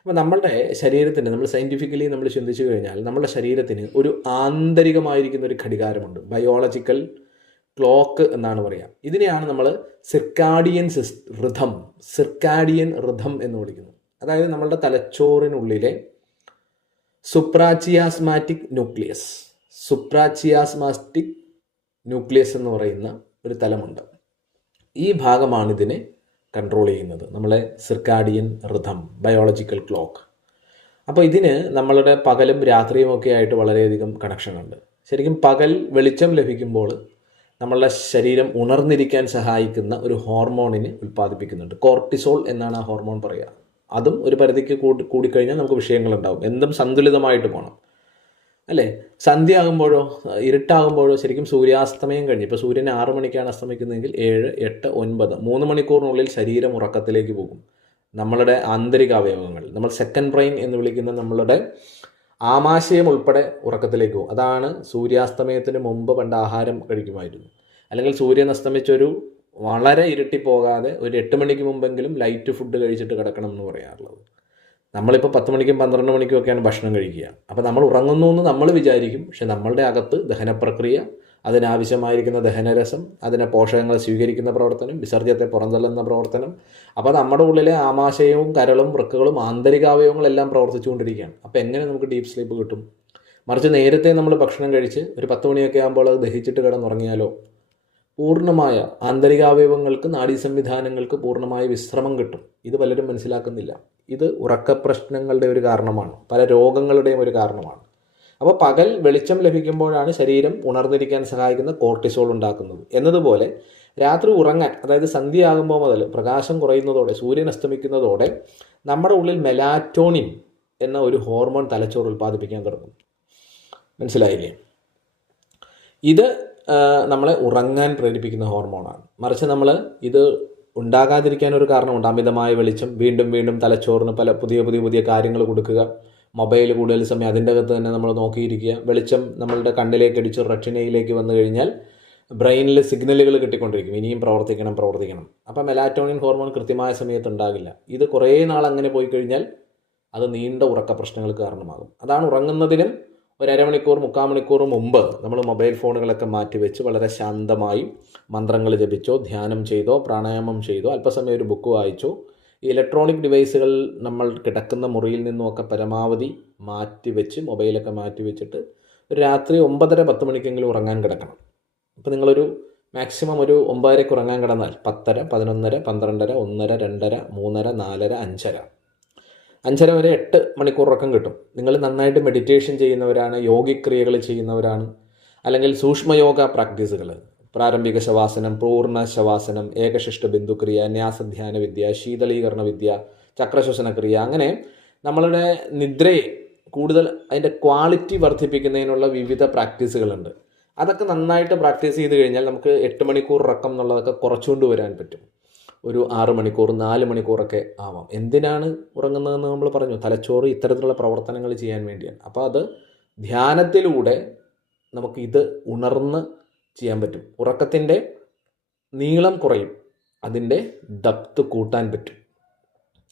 അപ്പോൾ നമ്മളുടെ ശരീരത്തിന്, നമ്മൾ സയൻറ്റിഫിക്കലി നമ്മൾ ചിന്തിച്ചു കഴിഞ്ഞാൽ നമ്മളുടെ ശരീരത്തിന് ഒരു ആന്തരികമായിരിക്കുന്ന ഒരു ഘടികാരമുണ്ട്, ബയോളജിക്കൽ ക്ലോക്ക് എന്നാണ് പറയുക. ഇതിനെയാണ് നമ്മൾ സിർക്കാഡിയൻ റിഥം എന്ന് വിളിക്കുന്നത്. അതായത് നമ്മളുടെ തലച്ചോറിനുള്ളിലെ സുപ്രാച്ചിയാസ്മാറ്റിക് ന്യൂക്ലിയസ് എന്ന് പറയുന്ന ഒരു തലമുണ്ട്. ഈ ഭാഗമാണ് ഇതിനെ കൺട്രോൾ ചെയ്യുന്നത്, നമ്മളെ സിർക്കാഡിയൻ റിഥം, ബയോളജിക്കൽ ക്ലോക്ക്. അപ്പോൾ ഇതിന് നമ്മളുടെ പകലും രാത്രിയും ഒക്കെ ആയിട്ട് വളരെയധികം കണക്ഷൻ ഉണ്ട്. ശരിക്കും പകൽ വെളിച്ചം ലഭിക്കുമ്പോൾ നമ്മളുടെ ശരീരം ഉണർന്നിരിക്കാൻ സഹായിക്കുന്ന ഒരു ഹോർമോണിനെ ഉൽപ്പാദിപ്പിക്കുന്നുണ്ട്. കോർട്ടിസോൾ എന്നാണ് ആ ഹോർമോൺ പറയുക. അതും ഒരു പരിധിക്ക് കൂടിക്കഴിഞ്ഞാൽ നമുക്ക് വിഷയങ്ങളുണ്ടാവും. എന്തും സന്തുലിതമായിട്ട് പോകണം അല്ലേ? സന്ധ്യ ആകുമ്പോഴോ ഇരുട്ടാകുമ്പോഴോ ശരിക്കും സൂര്യാസ്തമയം കഴിഞ്ഞ്, ഇപ്പോൾ സൂര്യൻ 6 മണിക്കാണ് അസ്തമിക്കുന്നതെങ്കിൽ 7, 8, 9 3 മണിക്കൂറിനുള്ളിൽ ശരീരം ഉറക്കത്തിലേക്ക് പോകും. നമ്മളുടെ ആന്തരിക അവയവങ്ങൾ, നമ്മൾ സെക്കൻഡ് ബ്രെയിൻ എന്ന് വിളിക്കുന്ന നമ്മളുടെ ആമാശയം ഉൾപ്പെടെ ഉറക്കത്തിലേക്ക് പോകും. അതാണ് സൂര്യാസ്തമയത്തിന് മുമ്പ് പണ്ട് ആഹാരം കഴിക്കുമായിരുന്നു, അല്ലെങ്കിൽ സൂര്യൻ അസ്തമിച്ചൊരു വളരെ ഇരുട്ടിപ്പോകാതെ ഒരു 8 മണിക്ക് മുമ്പെങ്കിലും ലൈറ്റ് ഫുഡ് കഴിച്ചിട്ട് കിടക്കണം എന്ന് പറയാറുള്ളത്. നമ്മളിപ്പോൾ 10 മണിക്കും 12 മണിക്കും ഒക്കെയാണ് ഭക്ഷണം കഴിക്കുക. അപ്പോൾ നമ്മൾ ഉറങ്ങുന്നു എന്ന് നമ്മൾ വിചാരിക്കും, പക്ഷെ നമ്മളുടെ അകത്ത് ദഹനപ്രക്രിയ, അതിനാവശ്യമായിരിക്കുന്ന ദഹനരസം, അതിനെ പോഷകങ്ങൾ സ്വീകരിക്കുന്ന പ്രവർത്തനം, വിസർജ്യത്തെ പുറന്തള്ളുന്ന പ്രവർത്തനം, അപ്പോൾ നമ്മുടെ ഉള്ളിലെ ആമാശയവും കരളും വൃക്കകളും ആന്തരികാവയവങ്ങളെല്ലാം പ്രവർത്തിച്ചുകൊണ്ടിരിക്കുകയാണ്. അപ്പോൾ എങ്ങനെ നമുക്ക് ഡീപ്പ് സ്ലീപ്പ് കിട്ടും? മറിച്ച് നേരത്തെ നമ്മൾ ഭക്ഷണം കഴിച്ച് ഒരു 10 മണിയൊക്കെ ആകുമ്പോൾ അത് ദഹിച്ചിട്ട് കിടന്നുറങ്ങിയാലോ പൂർണ്ണമായ ആന്തരികാവയവങ്ങൾക്ക്, നാഡീ സംവിധാനങ്ങൾക്ക് പൂർണ്ണമായ വിശ്രമം കിട്ടും. ഇത് പലരും മനസ്സിലാക്കുന്നില്ല. ഇത് ഉറക്ക പ്രശ്നങ്ങളുടെ ഒരു കാരണമാണ്, പല രോഗങ്ങളുടെയും ഒരു കാരണമാണ്. അപ്പോൾ പകൽ വെളിച്ചം ലഭിക്കുമ്പോഴാണ് ശരീരം ഉണർന്നിരിക്കാൻ സഹായിക്കുന്ന കോർട്ടിസോൾ ഉണ്ടാക്കുന്നത്. എന്നതുപോലെ രാത്രി ഉറങ്ങാൻ, അതായത് സന്ധ്യയാകുമ്പോൾ മുതൽ പ്രകാശം കുറയുന്നതോടെ, സൂര്യൻ അസ്തമിക്കുന്നതോടെ നമ്മുടെ ഉള്ളിൽ മെലാറ്റോണിൻ എന്ന ഒരു ഹോർമോൺ തലച്ചോറ് ഉൽപ്പാദിപ്പിക്കാൻ തുടങ്ങും. മനസ്സിലായില്ലേ? ഇത് നമ്മളെ ഉറങ്ങാൻ പ്രേരിപ്പിക്കുന്ന ഹോർമോണാണ്. മറിച്ച് നമ്മൾ ഇത് ഉണ്ടാകാതിരിക്കാൻ ഒരു കാരണമുണ്ട്. അമിതമായ വെളിച്ചം, വീണ്ടും വീണ്ടും തലച്ചോറിന് പല പുതിയ കാര്യങ്ങൾ കൊടുക്കുക, മൊബൈൽ കൂടുതൽ സമയം അതിൻ്റെ അകത്ത് തന്നെ നമ്മൾ നോക്കിയിരിക്കുക, വെളിച്ചം നമ്മളുടെ കണ്ണിലേക്ക് അടിച്ച് റെറ്റിനയിലേക്ക് വന്നു കഴിഞ്ഞാൽ ബ്രെയിനിൽ സിഗ്നലുകൾ കിട്ടിക്കൊണ്ടിരിക്കും, ഇനിയും പ്രവർത്തിക്കണം. അപ്പോൾ മെലാറ്റോണിൻ ഹോർമോൺ കൃത്യമായ സമയത്ത് ഉണ്ടാകില്ല. ഇത് കുറേ നാൾ അങ്ങനെ പോയി കഴിഞ്ഞാൽ അത് നീണ്ട ഉറക്ക പ്രശ്നങ്ങൾക്ക് കാരണമാകും. അതാണ് ഉറങ്ങുന്നതിനും ഒരു അരമണിക്കൂർ 3/4 മണിക്കൂർ മുമ്പ് നമ്മൾ മൊബൈൽ ഫോണുകളൊക്കെ മാറ്റിവെച്ച് വളരെ ശാന്തമായി മന്ത്രങ്ങൾ ജപിച്ചോ, ധ്യാനം ചെയ്തോ, പ്രാണായാമം ചെയ്തോ, അല്പസമയം ഒരു ബുക്ക് വായിച്ചോ, ഈ ഇലക്ട്രോണിക് ഡിവൈസുകൾ നമ്മൾ കിടക്കുന്ന മുറിയിൽ നിന്നുമൊക്കെ പരമാവധി മാറ്റിവെച്ച്, മൊബൈലൊക്കെ മാറ്റിവെച്ചിട്ട് രാത്രി 9:30-10 മണിക്കെങ്കിലും ഉറങ്ങാൻ കിടക്കണം. അപ്പോൾ നിങ്ങളൊരു മാക്സിമം ഒരു 9:30 ഉറങ്ങാൻ കിടന്നാൽ 10:30, 11:30, 12:30, 1:30, 2:30, 3:30, 4:30, 5:30 വരെ 8 മണിക്കൂർ ഉറക്കം കിട്ടും. നിങ്ങൾ നന്നായിട്ട് മെഡിറ്റേഷൻ ചെയ്യുന്നവരാണ്, യോഗിക്രിയകൾ ചെയ്യുന്നവരാണ്, അല്ലെങ്കിൽ സൂക്ഷ്മയോഗ പ്രാക്ടീസുകൾ, പ്രാരംഭിക ശവാസനം, പൂർണ്ണ ശവാസനം, ഏകശിഷ്ട ബിന്ദുക്രിയ, ന്യാസധ്യാന വിദ്യ, ശീതളീകരണ വിദ്യ, ചക്രശ്വസനക്രിയ, അങ്ങനെ നമ്മളുടെ നിദ്രയെ കൂടുതൽ അതിൻ്റെ ക്വാളിറ്റി വർദ്ധിപ്പിക്കുന്നതിനുള്ള വിവിധ പ്രാക്ടീസുകളുണ്ട്. അതൊക്കെ നന്നായിട്ട് പ്രാക്ടീസ് ചെയ്ത് കഴിഞ്ഞാൽ നമുക്ക് 8 മണിക്കൂർ ഉറക്കം എന്നുള്ളതൊക്കെ കുറച്ചുകൊണ്ട് വരാൻ പറ്റും. ഒരു 6 മണിക്കൂർ, 4 മണിക്കൂറൊക്കെ ആവാം. എന്തിനാണ് ഉറങ്ങുന്നതെന്ന് നമ്മൾ പറഞ്ഞു, തലച്ചോറ് ഇത്തരത്തിലുള്ള പ്രവർത്തനങ്ങൾ ചെയ്യാൻ വേണ്ടിയാണ്. അപ്പോൾ അത് ധ്യാനത്തിലൂടെ നമുക്ക് ഇത് ഉണർന്ന് ചെയ്യാൻ പറ്റും. ഉറക്കത്തിൻ്റെ നീളം കുറയും, അതിൻ്റെ ഡെപ്ത് കൂട്ടാൻ പറ്റും.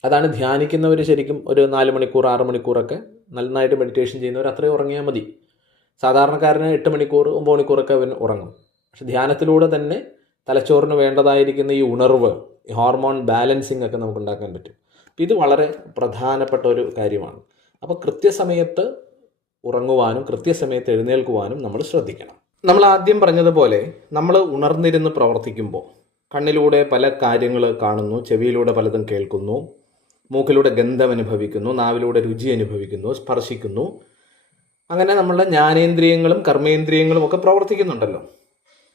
അതാണ് ധ്യാനിക്കുന്നവർ ശരിക്കും ഒരു 4 മണിക്കൂർ 6 മണിക്കൂറൊക്കെ നന്നായിട്ട് മെഡിറ്റേഷൻ ചെയ്യുന്നവർ അത്രയും ഉറങ്ങിയാൽ മതി. സാധാരണക്കാരന് 8 മണിക്കൂർ 9 മണിക്കൂറൊക്കെ അവൻ ഉറങ്ങും. പക്ഷെ ധ്യാനത്തിലൂടെ തന്നെ തലച്ചോറിന് വേണ്ടതായിരിക്കുന്ന ഈ ഉണർവ്, ഈ ഹോർമോൺ ബാലൻസിങ് ഒക്കെ നമുക്ക് ഉണ്ടാക്കാൻ പറ്റും. അപ്പോൾ ഇത് വളരെ പ്രധാനപ്പെട്ട ഒരു കാര്യമാണ്. അപ്പോൾ കൃത്യസമയത്ത് ഉറങ്ങുവാനും കൃത്യസമയത്ത് എഴുന്നേൽക്കുവാനും നമ്മൾ ശ്രദ്ധിക്കണം. നമ്മൾ ആദ്യം പറഞ്ഞതുപോലെ നമ്മൾ ഉണർന്നിരുന്ന് പ്രവർത്തിക്കുമ്പോൾ കണ്ണിലൂടെ പല കാര്യങ്ങൾ കാണുന്നു, ചെവിയിലൂടെ പലതും കേൾക്കുന്നു, മൂക്കിലൂടെ ഗന്ധം അനുഭവിക്കുന്നു, നാവിലൂടെ രുചി അനുഭവിക്കുന്നു, സ്പർശിക്കുന്നു. അങ്ങനെ നമ്മളുടെ ജ്ഞാനേന്ദ്രിയങ്ങളും കർമ്മേന്ദ്രിയങ്ങളും ഒക്കെ പ്രവർത്തിക്കുന്നുണ്ടല്ലോ.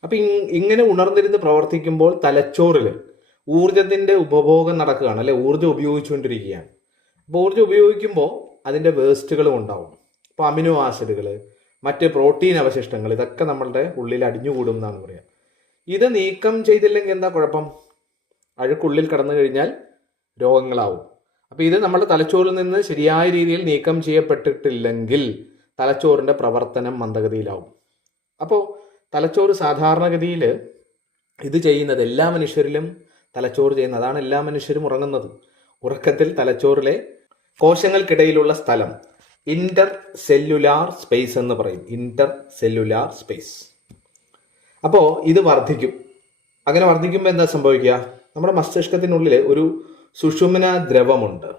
അപ്പം ഇങ്ങനെ ഉണർന്നിരുന്ന് പ്രവർത്തിക്കുമ്പോൾ തലച്ചോറിൽ ഊർജത്തിൻ്റെ ഉപഭോഗം നടക്കുകയാണ്, അല്ലെ, ഊർജ്ജം ഉപയോഗിച്ചുകൊണ്ടിരിക്കുകയാണ്. അപ്പോൾ ഊർജ്ജം ഉപയോഗിക്കുമ്പോൾ അതിൻ്റെ വേസ്റ്റുകളും ഉണ്ടാവും. അപ്പോൾ അമിനോ ആസിഡുകൾ, മറ്റ് പ്രോട്ടീൻ അവശിഷ്ടങ്ങൾ, ഇതൊക്കെ നമ്മളുടെ ഉള്ളിൽ അടിഞ്ഞുകൂടും എന്നാണ് പറയുക. ഇത് നീക്കം ചെയ്തില്ലെങ്കിൽ എന്താ കുഴപ്പം? അഴുക്കുള്ളിൽ കടന്നു കഴിഞ്ഞാൽ രോഗങ്ങളാവും. അപ്പോൾ ഇത് നമ്മുടെ തലച്ചോറിൽ നിന്ന് ശരിയായ രീതിയിൽ നീക്കം ചെയ്യപ്പെട്ടിട്ടില്ലെങ്കിൽ തലച്ചോറിൻ്റെ പ്രവർത്തനം മന്ദഗതിയിലാവും. അപ്പോൾ തലച്ചോറ് സാധാരണഗതിയിൽ ഇത് ചെയ്യുന്നത്, എല്ലാ മനുഷ്യരിലും തലച്ചോറ് ചെയ്യുന്നത്, അതാണ് എല്ലാ മനുഷ്യരും ഉറങ്ങുന്നത്. ഉറക്കത്തിൽ തലച്ചോറിലെ കോശങ്ങൾക്കിടയിലുള്ള സ്ഥലം ഇന്റർ സെല്ലുലാർ സ്പേസ് എന്ന് പറയും. Inter cellular space. അപ്പോൾ ഇത് വർദ്ധിക്കും. അങ്ങനെ വർദ്ധിക്കുമ്പോൾ എന്താ സംഭവിക്കുക? നമ്മുടെ മസ്തിഷ്കത്തിനുള്ളിൽ ഒരു സുഷുമ്ന ദ്രവമുണ്ട്,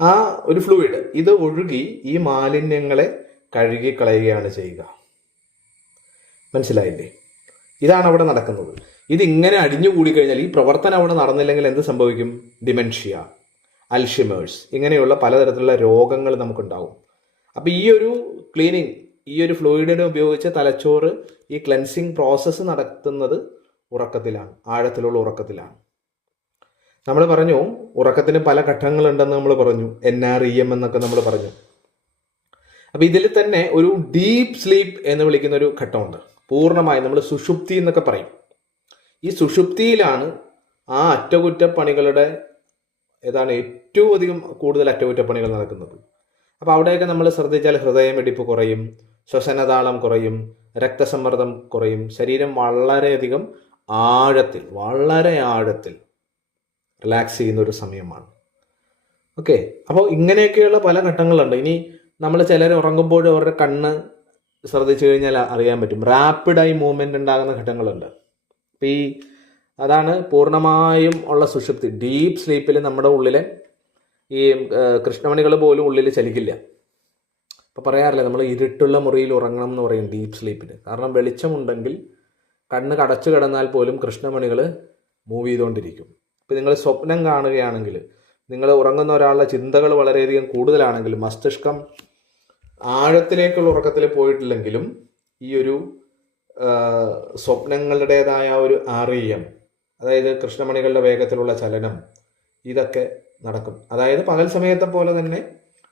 ആ ഒരു ഫ്ലൂയിഡ്. ഇത് ഒഴുകി ഈ മാലിന്യങ്ങളെ കഴുകിക്കളയുകയാണ് ചെയ്യുക. മനസ്സിലായില്ലേ? ഇതാണ് അവിടെ നടക്കുന്നത്. ഇതിങ്ങനെ അടിഞ്ഞുകൂടി കഴിഞ്ഞാൽ, ഈ പ്രവർത്തനം അവിടെ നടന്നില്ലെങ്കിൽ എന്ത് സംഭവിക്കും? ഡിമെൻഷ്യ, അൽഷിമേഴ്സ്, ഇങ്ങനെയുള്ള പലതരത്തിലുള്ള രോഗങ്ങൾ നമുക്കുണ്ടാവും. അപ്പോൾ ഈ ഒരു ക്ലീനിങ്, ഈ ഒരു ഫ്ലൂയിഡിനെ ഉപയോഗിച്ച് തലച്ചോറ് ഈ ക്ലെൻസിങ് പ്രോസസ്സ് നടത്തുന്നത് ഉറക്കത്തിലാണ്, ആഴത്തിലുള്ള ഉറക്കത്തിലാണ്. നമ്മൾ പറഞ്ഞു ഉറക്കത്തിന് പല ഘട്ടങ്ങളുണ്ടെന്ന് നമ്മൾ പറഞ്ഞു, NREM എന്നൊക്കെ നമ്മൾ പറഞ്ഞു. അപ്പം ഇതിൽ തന്നെ ഒരു ഡീപ്പ് സ്ലീപ്പ് എന്ന് വിളിക്കുന്ന ഒരു ഘട്ടമുണ്ട്. പൂർണ്ണമായി നമ്മൾ സുഷുപ്തി എന്നൊക്കെ പറയും. ഈ സുഷുപ്തിയിലാണ് ആ അറ്റകുറ്റപ്പണികളുടെ ഏറ്റവും അധികം കൂടുതൽ അറ്റകുറ്റപ്പണികൾ നടക്കുന്നത്. അപ്പോൾ അവിടെയൊക്കെ നമ്മൾ ശ്രദ്ധിച്ചാൽ ഹൃദയമിടിപ്പ് കുറയും, ശ്വസനതാളം കുറയും, രക്തസമ്മർദ്ദം കുറയും, ശരീരം വളരെയധികം വളരെ ആഴത്തിൽ റിലാക്സ് ചെയ്യുന്ന ഒരു സമയമാണ്. ഓക്കെ, അപ്പോൾ ഇങ്ങനെയൊക്കെയുള്ള പല ഘട്ടങ്ങളുണ്ട്. ഇനി നമ്മൾ ചിലർ ഉറങ്ങുമ്പോൾ അവരുടെ കണ്ണ് ശ്രദ്ധിച്ചു കഴിഞ്ഞാൽ അറിയാൻ പറ്റും, റാപ്പിഡായി മൂവ്മെന്റ് ഉണ്ടാകുന്ന ഘട്ടങ്ങളുണ്ട്. അപ്പം അതാണ് പൂർണ്ണമായും ഉള്ള സുഷുപ്തി. ഡീപ്പ് സ്ലീപ്പിൽ നമ്മുടെ ഉള്ളിലെ ഈ കൃഷ്ണമണികൾ പോലും ഉള്ളിൽ ചലിക്കില്ല. അപ്പോൾ പറയാറില്ല, നമ്മൾ ഇരുട്ടുള്ള മുറിയിൽ ഉറങ്ങണം എന്ന് പറയും ഡീപ്പ് സ്ലീപ്പിൽ. കാരണം വെളിച്ചമുണ്ടെങ്കിൽ കണ്ണ് കടച്ചു കിടന്നാൽ പോലും കൃഷ്ണമണികൾ മൂവ് ചെയ്തുകൊണ്ടിരിക്കും. ഇപ്പം നിങ്ങൾ സ്വപ്നം കാണുകയാണെങ്കിൽ, നിങ്ങൾ ഉറങ്ങുന്ന ഒരാളുടെ ചിന്തകൾ വളരെയധികം കൂടുതലാണെങ്കിലും, മസ്തിഷ്കം ആഴത്തിലേക്കുള്ള ഉറക്കത്തിൽ പോയിട്ടില്ലെങ്കിലും ഈ ഒരു സ്വപ്നങ്ങളുടേതായ ഒരു REM, അതായത് കൃഷ്ണമണികളുടെ വേഗത്തിലുള്ള ചലനം, ഇതൊക്കെ നടക്കും. അതായത് പകൽ സമയത്തെ പോലെ തന്നെ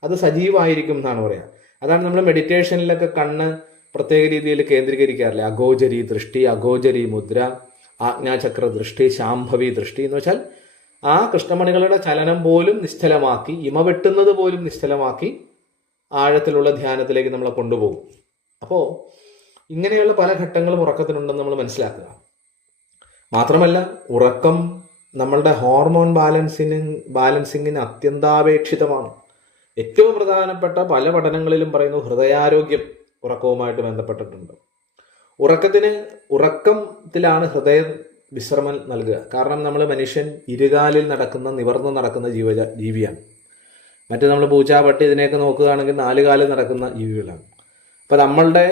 അത് സജീവമായിരിക്കും എന്നാണ് പറയുക. അതാണ് നമ്മൾ മെഡിറ്റേഷനിലൊക്കെ കണ്ണ് പ്രത്യേക രീതിയിൽ കേന്ദ്രീകരിക്കാറില്ല. അഗോചരി ദൃഷ്ടി, അഗോചരി മുദ്ര, ആജ്ഞാചക്ര ദൃഷ്ടി, ശാംഭവി ദൃഷ്ടി എന്ന് വെച്ചാൽ ആ കൃഷ്ണമണികളുടെ ചലനം പോലും നിശ്ചലമാക്കി, ഇമ വെട്ടുന്നത് പോലും നിശ്ചലമാക്കി ആഴത്തിലുള്ള ധ്യാനത്തിലേക്ക് നമ്മളെ കൊണ്ടുപോകും. അപ്പോൾ ഇങ്ങനെയുള്ള പല ഘട്ടങ്ങളും ഉറക്കത്തിനുണ്ടെന്ന് നമ്മൾ മനസ്സിലാക്കുക. മാത്രമല്ല, ഉറക്കം നമ്മളുടെ ഹോർമോൺ ബാലൻസിങ്ങിന് അത്യന്താപേക്ഷിതമാണ്. ഏറ്റവും പ്രധാനപ്പെട്ട പല പഠനങ്ങളിലും പറയുന്നു ഹൃദയാരോഗ്യം ഉറക്കവുമായിട്ട് ബന്ധപ്പെട്ടിട്ടുണ്ട്. ഉറക്കത്തിലാണ് ഹൃദയം വിശ്രമം നൽകുക. കാരണം നമ്മൾ മനുഷ്യൻ ഇരുകാലിൽ നിവർന്ന് നടക്കുന്ന ജീവിയാണ്. മറ്റു നമ്മൾ പൂച്ച, പട്ടി ഇതിനെയൊക്കെ നോക്കുകയാണെങ്കിൽ 4 കാലിൽ നടക്കുന്ന ജീവികളാണ്. അപ്പം നമ്മളുടെ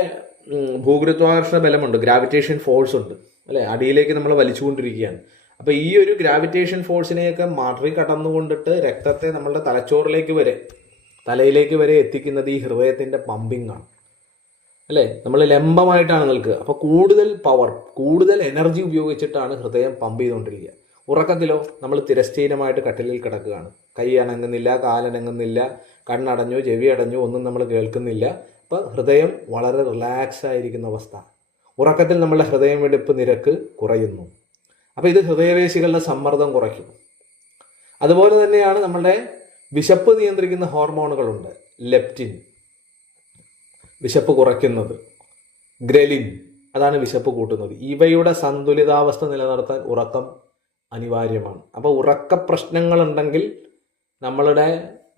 ഭൂഗുരുത്വാകർഷണ ബലമുണ്ട്, ഗ്രാവിറ്റേഷൻ ഫോഴ്സ് ഉണ്ട്, അല്ലേ? അടിയിലേക്ക് നമ്മൾ വലിച്ചുകൊണ്ടിരിക്കുകയാണ്. അപ്പോൾ ഈ ഒരു ഗ്രാവിറ്റേഷൻ ഫോഴ്സിനെയൊക്കെ മറികടന്നുകൊണ്ടിട്ട് രക്തത്തെ നമ്മളുടെ തലയിലേക്ക് വരെ എത്തിക്കുന്നത് ഈ ഹൃദയത്തിൻ്റെ പമ്പിങ് ആണ്, അല്ലേ? നമ്മൾ ലംബമായിട്ടാണ് നിൽക്കുക. അപ്പോൾ കൂടുതൽ പവർ, കൂടുതൽ എനർജി ഉപയോഗിച്ചിട്ടാണ് ഹൃദയം പമ്പ് ചെയ്തുകൊണ്ടിരിക്കുക. ഉറക്കത്തിലോ നമ്മൾ തിരശ്ചീനമായിട്ട് കട്ടിലിൽ കിടക്കുകയാണ്. കൈ അനങ്ങുന്നില്ല, കാലനങ്ങുന്നില്ല, കണ്ണടഞ്ഞു, ചെവി അടഞ്ഞു, ഒന്നും നമ്മൾ കേൾക്കുന്നില്ല. അപ്പോൾ ഹൃദയം വളരെ റിലാക്സ് ആയിരിക്കുന്ന അവസ്ഥ. ഉറക്കത്തിൽ നമ്മളുടെ ഹൃദയമിടിപ്പ് നിരക്ക് കുറയുന്നു. അപ്പോൾ ഇത് ഹൃദയപേശികളുടെ സമ്മർദ്ദം കുറയ്ക്കും. അതുപോലെ തന്നെയാണ് നമ്മളുടെ വിശപ്പ് നിയന്ത്രിക്കുന്ന ഹോർമോണുകളുണ്ട്. ലെപ്റ്റിൻ വിശപ്പ് കുറയ്ക്കുന്നത്, ഗ്രലിൻ അതാണ് വിശപ്പ് കൂട്ടുന്നത്. ഇവയുടെ സന്തുലിതാവസ്ഥ നിലനിർത്താൻ ഉറക്കം അനിവാര്യമാണ്. അപ്പോൾ ഉറക്ക പ്രശ്നങ്ങളുണ്ടെങ്കിൽ നമ്മളുടെ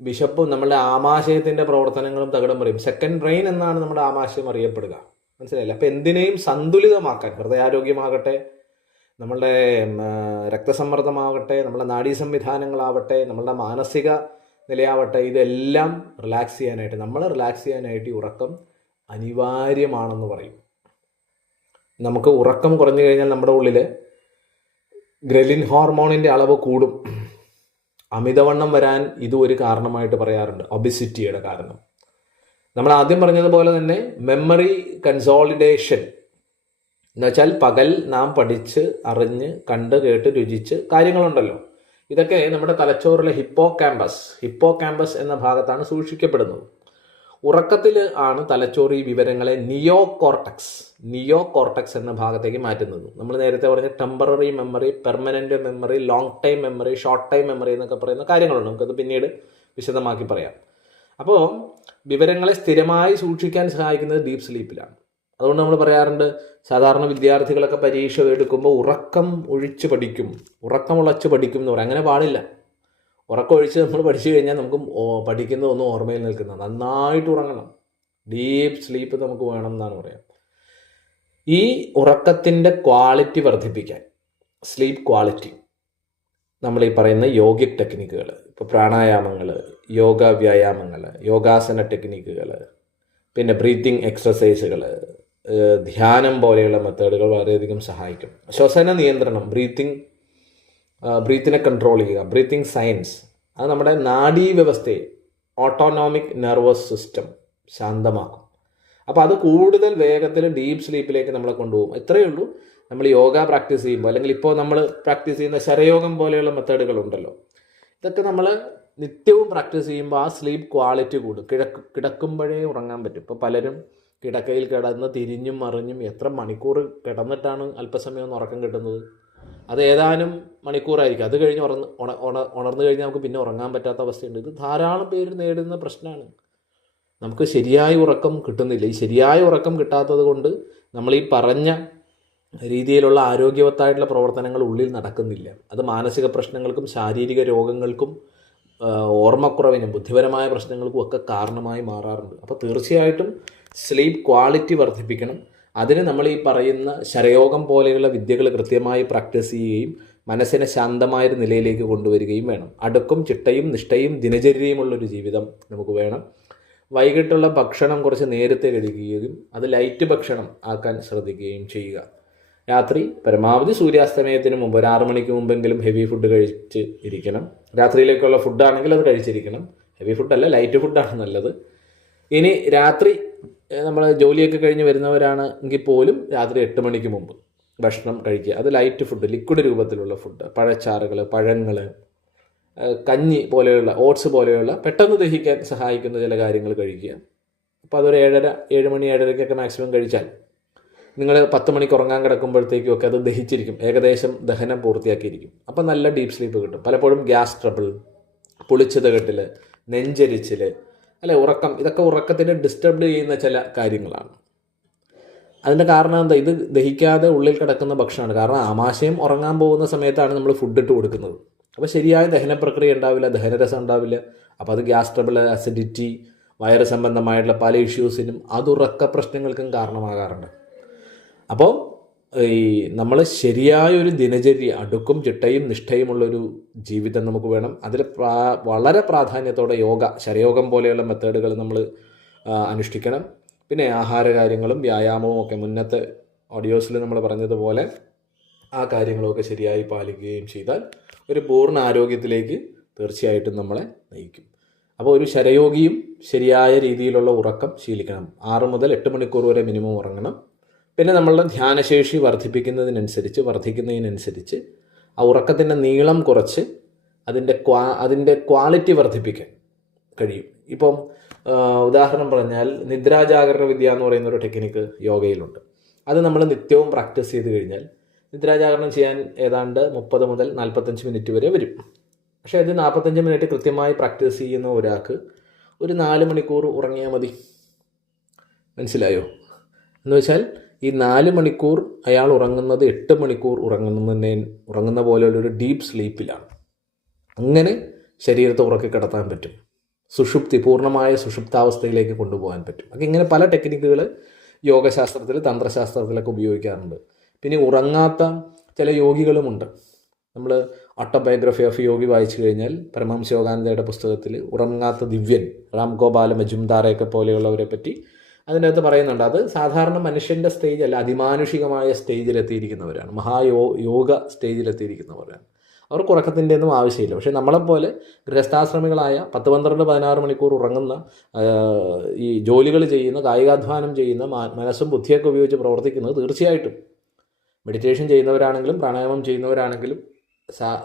വിശപ്പും നമ്മളുടെ ആമാശയത്തിൻ്റെ പ്രവർത്തനങ്ങളും തകിടം മറിയും. സെക്കൻഡ് ബ്രെയിൻ എന്നാണ് നമ്മുടെ ആമാശയം അറിയപ്പെടുക. മനസ്സിലായില്ല? അപ്പോൾ എന്തിനേയും സന്തുലിതമാക്കാൻ, ഹൃദയാരോഗ്യമാകട്ടെ, നമ്മളുടെ രക്തസമ്മർദ്ദമാകട്ടെ, നമ്മളുടെ നാഡീ സംവിധാനങ്ങളാവട്ടെ, നമ്മളുടെ മാനസിക നിലയാവട്ടെ, ഇതെല്ലാം റിലാക്സ് ചെയ്യാനായിട്ട് ഈ ഉറക്കം അനിവാര്യമാണെന്ന് പറയും. നമുക്ക് ഉറക്കം കുറഞ്ഞു കഴിഞ്ഞാൽ നമ്മുടെ ഉള്ളിൽ ഗ്രലിൻ ഹോർമോണിൻ്റെ അളവ് കൂടും. അമിതവണ്ണം വരാൻ ഇത് ഒരു കാരണമായിട്ട് പറയാറുണ്ട്, ഒബിസിറ്റിയുടെ കാരണം. നമ്മൾ ആദ്യം പറഞ്ഞതുപോലെ തന്നെ മെമ്മറി കൺസോളിഡേഷൻ എന്ന് വെച്ചാൽ പകൽ നാം പഠിച്ച് അറിഞ്ഞ് കണ്ട് കേട്ട് രുചിച്ച് കാര്യങ്ങളുണ്ടല്ലോ, ഇതൊക്കെ നമ്മുടെ തലച്ചോറിലെ ഹിപ്പോകാമ്പസ് എന്ന ഭാഗത്താണ് സൂക്ഷിക്കപ്പെടുന്നത്. ഉറക്കത്തിൽ ആണ് തലച്ചോർ ഈ വിവരങ്ങളെ നിയോ കോർട്ടക്സ് എന്ന ഭാഗത്തേക്ക് മാറ്റുന്നത്. നമ്മൾ നേരത്തെ പറഞ്ഞ temporary memory, permanent memory, long time memory, short time memory എന്നൊക്കെ പറയുന്ന കാര്യങ്ങളുണ്ട്. നമുക്കത് പിന്നീട് വിശദമാക്കി പറയാം. അപ്പോൾ വിവരങ്ങളെ സ്ഥിരമായി സൂക്ഷിക്കാൻ സഹായിക്കുന്നത് ഡീപ്പ് സ്ലീപ്പിലാണ്. അതുകൊണ്ട് നമ്മൾ പറയാറുണ്ട്, സാധാരണ വിദ്യാർത്ഥികളൊക്കെ പരീക്ഷ എടുക്കുമ്പോൾ ഉറക്കം ഉളച്ച് പഠിക്കും എന്ന് പറയും. അങ്ങനെ പാടില്ല. ഉറക്കം ഒഴിച്ച് നമ്മൾ പഠിച്ചു കഴിഞ്ഞാൽ നമുക്ക് പഠിക്കുന്നതൊന്നും ഓർമ്മയിൽ നിൽക്കുന്നത്. നന്നായിട്ട് ഉറങ്ങണം. ഡീപ്പ് സ്ലീപ്പ് നമുക്ക് വേണം എന്നാണ് പറയാം. ഈ ഉറക്കത്തിൻ്റെ ക്വാളിറ്റി വർദ്ധിപ്പിക്കാൻ, സ്ലീപ്പ് ക്വാളിറ്റി, നമ്മൾ ഈ പറയുന്ന യോഗിക് ടെക്നിക്കുകൾ, ഇപ്പോൾ പ്രാണായാമങ്ങൾ, വ്യായാമങ്ങൾ, യോഗാസന ടെക്നിക്കുകൾ, പിന്നെ ബ്രീത്തിങ് എക്സസൈസുകൾ, ധ്യാനം പോലെയുള്ള മെത്തേഡുകൾ വളരെയധികം സഹായിക്കും. ശ്വസന നിയന്ത്രണം, ബ്രീത്തിനെ കൺട്രോൾ ചെയ്യുക, ബ്രീത്തിങ് സയൻസ്, അത് നമ്മുടെ നാഡീവ്യവസ്ഥയെ, ഓട്ടോണോമിക് നെർവസ് സിസ്റ്റം ശാന്തമാക്കും. അപ്പോൾ അത് കൂടുതൽ വേഗത്തിൽ ഡീപ്പ് സ്ലീപ്പിലേക്ക് നമ്മളെ കൊണ്ടുപോകും. ഇത്രയേ ഉള്ളൂ. നമ്മൾ യോഗ പ്രാക്ടീസ് ചെയ്യുമ്പോൾ, അല്ലെങ്കിൽ ഇപ്പോൾ നമ്മൾ പ്രാക്ടീസ് ചെയ്യുന്ന ശരയോഗം പോലെയുള്ള മെത്തേഡുകളുണ്ടല്ലോ, ഇതൊക്കെ നമ്മൾ നിത്യവും പ്രാക്ടീസ് ചെയ്യുമ്പോൾ ആ സ്ലീപ്പ് ക്വാളിറ്റി കൂടും. കിടക്കുമ്പോഴേ ഉറങ്ങാൻ പറ്റും. ഇപ്പോൾ പലരും കിടക്കയിൽ കിടന്ന് തിരിഞ്ഞും മറിഞ്ഞും എത്ര മണിക്കൂർ കിടന്നിട്ടാണ് അല്പസമയം ഒന്ന് ഉറക്കം കിട്ടുന്നത്. അത് ഏതാനും മണിക്കൂറായിരിക്കും. അത് കഴിഞ്ഞ് ഉണർന്നു കഴിഞ്ഞാൽ നമുക്ക് പിന്നെ ഉറങ്ങാൻ പറ്റാത്ത അവസ്ഥയുണ്ട്. ഇത് ധാരാളം പേര് നേരിടുന്ന പ്രശ്നമാണ്. നമുക്ക് ശരിയായ ഉറക്കം കിട്ടുന്നില്ല. ഈ ശരിയായ ഉറക്കം കിട്ടാത്തത് കൊണ്ട് നമ്മൾ ഈ പറഞ്ഞ രീതിയിലുള്ള ആരോഗ്യവത്തായിട്ടുള്ള പ്രവർത്തനങ്ങൾ ഉള്ളിൽ നടക്കുന്നില്ല. അത് മാനസിക പ്രശ്നങ്ങൾക്കും ശാരീരിക രോഗങ്ങൾക്കും ഓർമ്മക്കുറവിനും ബുദ്ധിപരമായ പ്രശ്നങ്ങൾക്കും ഒക്കെ കാരണമായി മാറാറുണ്ട്. അപ്പോൾ തീർച്ചയായിട്ടും സ്ലീപ്പ് ക്വാളിറ്റി വർദ്ധിപ്പിക്കണം. അതിന് നമ്മൾ ഈ പറയുന്ന ശരയോഗം പോലെയുള്ള വിദ്യകൾ കൃത്യമായി പ്രാക്ടീസ് ചെയ്യുകയും മനസ്സിനെ ശാന്തമായൊരു നിലയിലേക്ക് കൊണ്ടുവരികയും വേണം. അടുക്കും ചിട്ടയും നിഷ്ഠയും ദിനചര്യയുമുള്ളൊരു ജീവിതം നമുക്ക് വേണം. വൈകിട്ടുള്ള ഭക്ഷണം കുറച്ച് നേരത്തെ കഴിക്കുകയും അത് ലൈറ്റ് ഭക്ഷണം ആക്കാൻ ശ്രദ്ധിക്കുകയും ചെയ്യുക. രാത്രി പരമാവധി സൂര്യാസ്തമയത്തിന് മുമ്പ് ഒരു 6 മണിക്ക് മുമ്പെങ്കിലും ഹെവി ഫുഡ് കഴിച്ച് ഇരിക്കണം. രാത്രിയിലേക്കുള്ള ഫുഡാണെങ്കിൽ അത് കഴിച്ചിരിക്കണം. ഹെവി ഫുഡല്ല, ലൈറ്റ് ഫുഡാണ് നല്ലത്. ഇനി രാത്രി നമ്മൾ ജോലിയൊക്കെ കഴിഞ്ഞ് വരുന്നവരാണെങ്കിൽ പോലും രാത്രി 8 മണിക്ക് മുമ്പ് ഭക്ഷണം കഴിക്കുക. അത് ലൈറ്റ് ഫുഡ്, ലിക്വിഡ് രൂപത്തിലുള്ള ഫുഡ്, പഴച്ചാറുകൾ, പഴങ്ങൾ, കഞ്ഞി പോലെയുള്ള, ഓട്സ് പോലെയുള്ള പെട്ടെന്ന് ദഹിക്കാൻ സഹായിക്കുന്ന ചില കാര്യങ്ങൾ കഴിക്കുക. അപ്പോൾ അതൊരു 7 മണി 7:30 മാക്സിമം കഴിച്ചാൽ നിങ്ങൾ 10 മണിക്ക് ഉറങ്ങാൻ കിടക്കുമ്പോഴത്തേക്കും ഒക്കെ അത് ദഹിച്ചിരിക്കും, ഏകദേശം ദഹനം പൂർത്തിയാക്കിയിരിക്കും. അപ്പം നല്ല ഡീപ്പ് സ്ലീപ്പ് കിട്ടും. പലപ്പോഴും ഗ്യാസ് ട്രബിൾ, പുളിച്ചത് കെട്ടിൽ, നെഞ്ചരിച്ചിൽ, അല്ലെ ഉറക്കം, ഇതൊക്കെ ഉറക്കത്തിനെ ഡിസ്റ്റർബ് ചെയ്യുന്ന ചില കാര്യങ്ങളാണ്. അതിൻ്റെ കാരണം എന്താ? ഇത് ദഹിക്കാതെ ഉള്ളിൽ കിടക്കുന്ന ഭക്ഷണമാണ്. കാരണം ആമാശയം ഉറങ്ങാൻ പോകുന്ന സമയത്താണ് നമ്മൾ ഫുഡ് ഇട്ട് കൊടുക്കുന്നത്. അപ്പോൾ ശരിയായ ദഹന പ്രക്രിയ ഉണ്ടാവില്ല, ദഹനരസം ഉണ്ടാവില്ല. അപ്പോൾ അത് ഗ്യാസ് ട്രബിൾ, അസിഡിറ്റി, വയറ് സംബന്ധമായിട്ടുള്ള പല ഇഷ്യൂസിനും അതുറക്ക പ്രശ്നങ്ങൾക്കും കാരണമാകാറുണ്ട്. അപ്പോൾ ഈ നമ്മൾ ശരിയായ ഒരു ദിനചര്യ, അടുക്കും ചിട്ടയും നിഷ്ഠയുമുള്ളൊരു ജീവിതം നമുക്ക് വേണം. അതിൽ വളരെ പ്രാധാന്യത്തോടെ ശരയോഗം പോലെയുള്ള മെത്തേഡുകൾ നമ്മൾ അനുഷ്ഠിക്കണം. പിന്നെ ആഹാര കാര്യങ്ങളും വ്യായാമവും ഒക്കെ മുന്നത്തെ ഓഡിയോസിൽ നമ്മൾ പറഞ്ഞതുപോലെ ആ കാര്യങ്ങളൊക്കെ ശരിയായി പാലിക്കുകയും ചെയ്താൽ ഒരു പൂർണ്ണ ആരോഗ്യത്തിലേക്ക് തീർച്ചയായിട്ടും നമ്മളെ നയിക്കും. അപ്പോൾ ഒരു ശരയോഗിയും ശരിയായ രീതിയിലുള്ള ഉറക്കം ശീലിക്കണം. 6 മുതൽ 8 മണിക്കൂർ വരെ മിനിമം ഉറങ്ങണം. പിന്നെ നമ്മളുടെ ധ്യാനശേഷി വർദ്ധിക്കുന്നതിനനുസരിച്ച് ആ ഉറക്കത്തിൻ്റെ നീളം കുറച്ച് അതിൻ്റെ ക്വാളിറ്റി വർദ്ധിപ്പിക്കാൻ കഴിയും. ഇപ്പം ഉദാഹരണം പറഞ്ഞാൽ നിദ്രാജാഗരണ വിദ്യ എന്ന് പറയുന്ന ഒരു ടെക്നിക്ക് യോഗയിലുണ്ട്. അത് നമ്മൾ നിത്യവും പ്രാക്ടീസ് ചെയ്ത് കഴിഞ്ഞാൽ നിദ്രാജാഗരണം ചെയ്യാൻ ഏതാണ്ട് 30 മുതൽ 45 മിനിറ്റ് വരെ വരും. പക്ഷേ അത് 45 മിനിറ്റ് കൃത്യമായി പ്രാക്ടീസ് ചെയ്യുന്ന ഒരാൾക്ക് ഒരു 4 മണിക്കൂർ ഉറങ്ങിയാൽ മതി. മനസ്സിലായോ? എന്ന് വെച്ചാൽ ഈ 4 മണിക്കൂർ അയാൾ ഉറങ്ങുന്നത് 8 മണിക്കൂർ ഉറങ്ങുന്ന പോലെയുള്ളൊരു ഡീപ്പ് സ്ലീപ്പിലാണ്. അങ്ങനെ ശരീരത്തെ ഉറക്കി കിടത്താൻ പറ്റും. പൂർണ്ണമായ സുഷുപ്താവസ്ഥയിലേക്ക് കൊണ്ടുപോകാൻ പറ്റും. അപ്പോൾ ഇങ്ങനെ പല ടെക്നിക്കുകൾ യോഗശാസ്ത്രത്തിൽ, തന്ത്രശാസ്ത്രത്തിലൊക്കെ ഉപയോഗിക്കാറുണ്ട്. പിന്നെ ഉറങ്ങാത്ത ചില യോഗികളുമുണ്ട്. നമ്മൾ ഓട്ടോബയോഗ്രഫി ഓഫ് യോഗി വായിച്ചു കഴിഞ്ഞാൽ പരമഹംസ യോഗാനന്ദയുടെ പുസ്തകത്തിൽ ഉറങ്ങാത്ത ദിവ്യൻ, റാം ഗോപാൽ മജുംദാറെയൊക്കെ പോലെയുള്ളവരെ പറ്റി അതിനകത്ത് പറയുന്നുണ്ട്. അത് സാധാരണ മനുഷ്യൻ്റെ സ്റ്റേജ് അല്ല, അതിമാനുഷികമായ സ്റ്റേജിലെത്തിയിരിക്കുന്നവരാണ്, യോഗ സ്റ്റേജിലെത്തിയിരിക്കുന്നവരാണ്. അവർക്ക് ഉറക്കത്തിൻ്റെ ഒന്നും ആവശ്യമില്ല. പക്ഷേ നമ്മളെപ്പോലെ ഗൃഹസ്ഥാശ്രമികളായ 10, 12, 16 മണിക്കൂർ ഉറങ്ങുന്ന, ഈ ജോലികൾ ചെയ്യുന്ന, കായികാധ്വാനം ചെയ്യുന്ന, മനസ്സും ബുദ്ധിയൊക്കെ ഉപയോഗിച്ച് പ്രവർത്തിക്കുന്നത് തീർച്ചയായിട്ടും മെഡിറ്റേഷൻ ചെയ്യുന്നവരാണെങ്കിലും പ്രാണായാമം ചെയ്യുന്നവരാണെങ്കിലും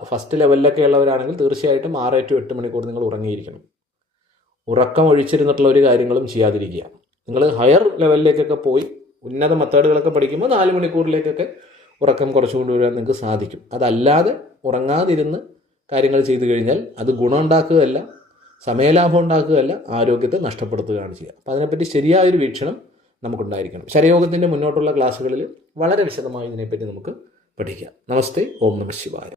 ഫസ്റ്റ് ലെവലിലൊക്കെ ഉള്ളവരാണെങ്കിൽ തീർച്ചയായിട്ടും 6 to 8 മണിക്കൂർ നിങ്ങൾ ഉറങ്ങിയിരിക്കണം. ഉറക്കം ഒഴിച്ചിരുന്നിട്ടുള്ള ഒരു കാര്യങ്ങളും ചെയ്യാതിരിക്കുക. നിങ്ങൾ ഹയർ ലെവലിലേക്കൊക്കെ പോയി ഉന്നത മെത്തേഡുകളൊക്കെ പഠിക്കുമ്പോൾ 4 മണിക്കൂറിലേക്കൊക്കെ ഉറക്കം കുറച്ച് കൊണ്ടുവരാൻ നിങ്ങൾക്ക് സാധിക്കും. അതല്ലാതെ ഉറങ്ങാതിരുന്ന് കാര്യങ്ങൾ ചെയ്തു കഴിഞ്ഞാൽ അത് ഗുണം ഉണ്ടാക്കുകയല്ല, സമയലാഭം ഉണ്ടാക്കുകയല്ല, ആരോഗ്യത്തെ നഷ്ടപ്പെടുത്തുകയാണ് ചെയ്യുക. അപ്പോൾ അതിനെപ്പറ്റി ശരിയായൊരു വീക്ഷണം നമുക്കുണ്ടായിരിക്കണം. ശരയോഗത്തിൻ്റെ മുന്നോട്ടുള്ള ക്ലാസ്സുകളിൽ വളരെ വിശദമായി ഇതിനെപ്പറ്റി നമുക്ക് പഠിക്കാം. നമസ്തേ. ഓം നമഃ ശിവായ.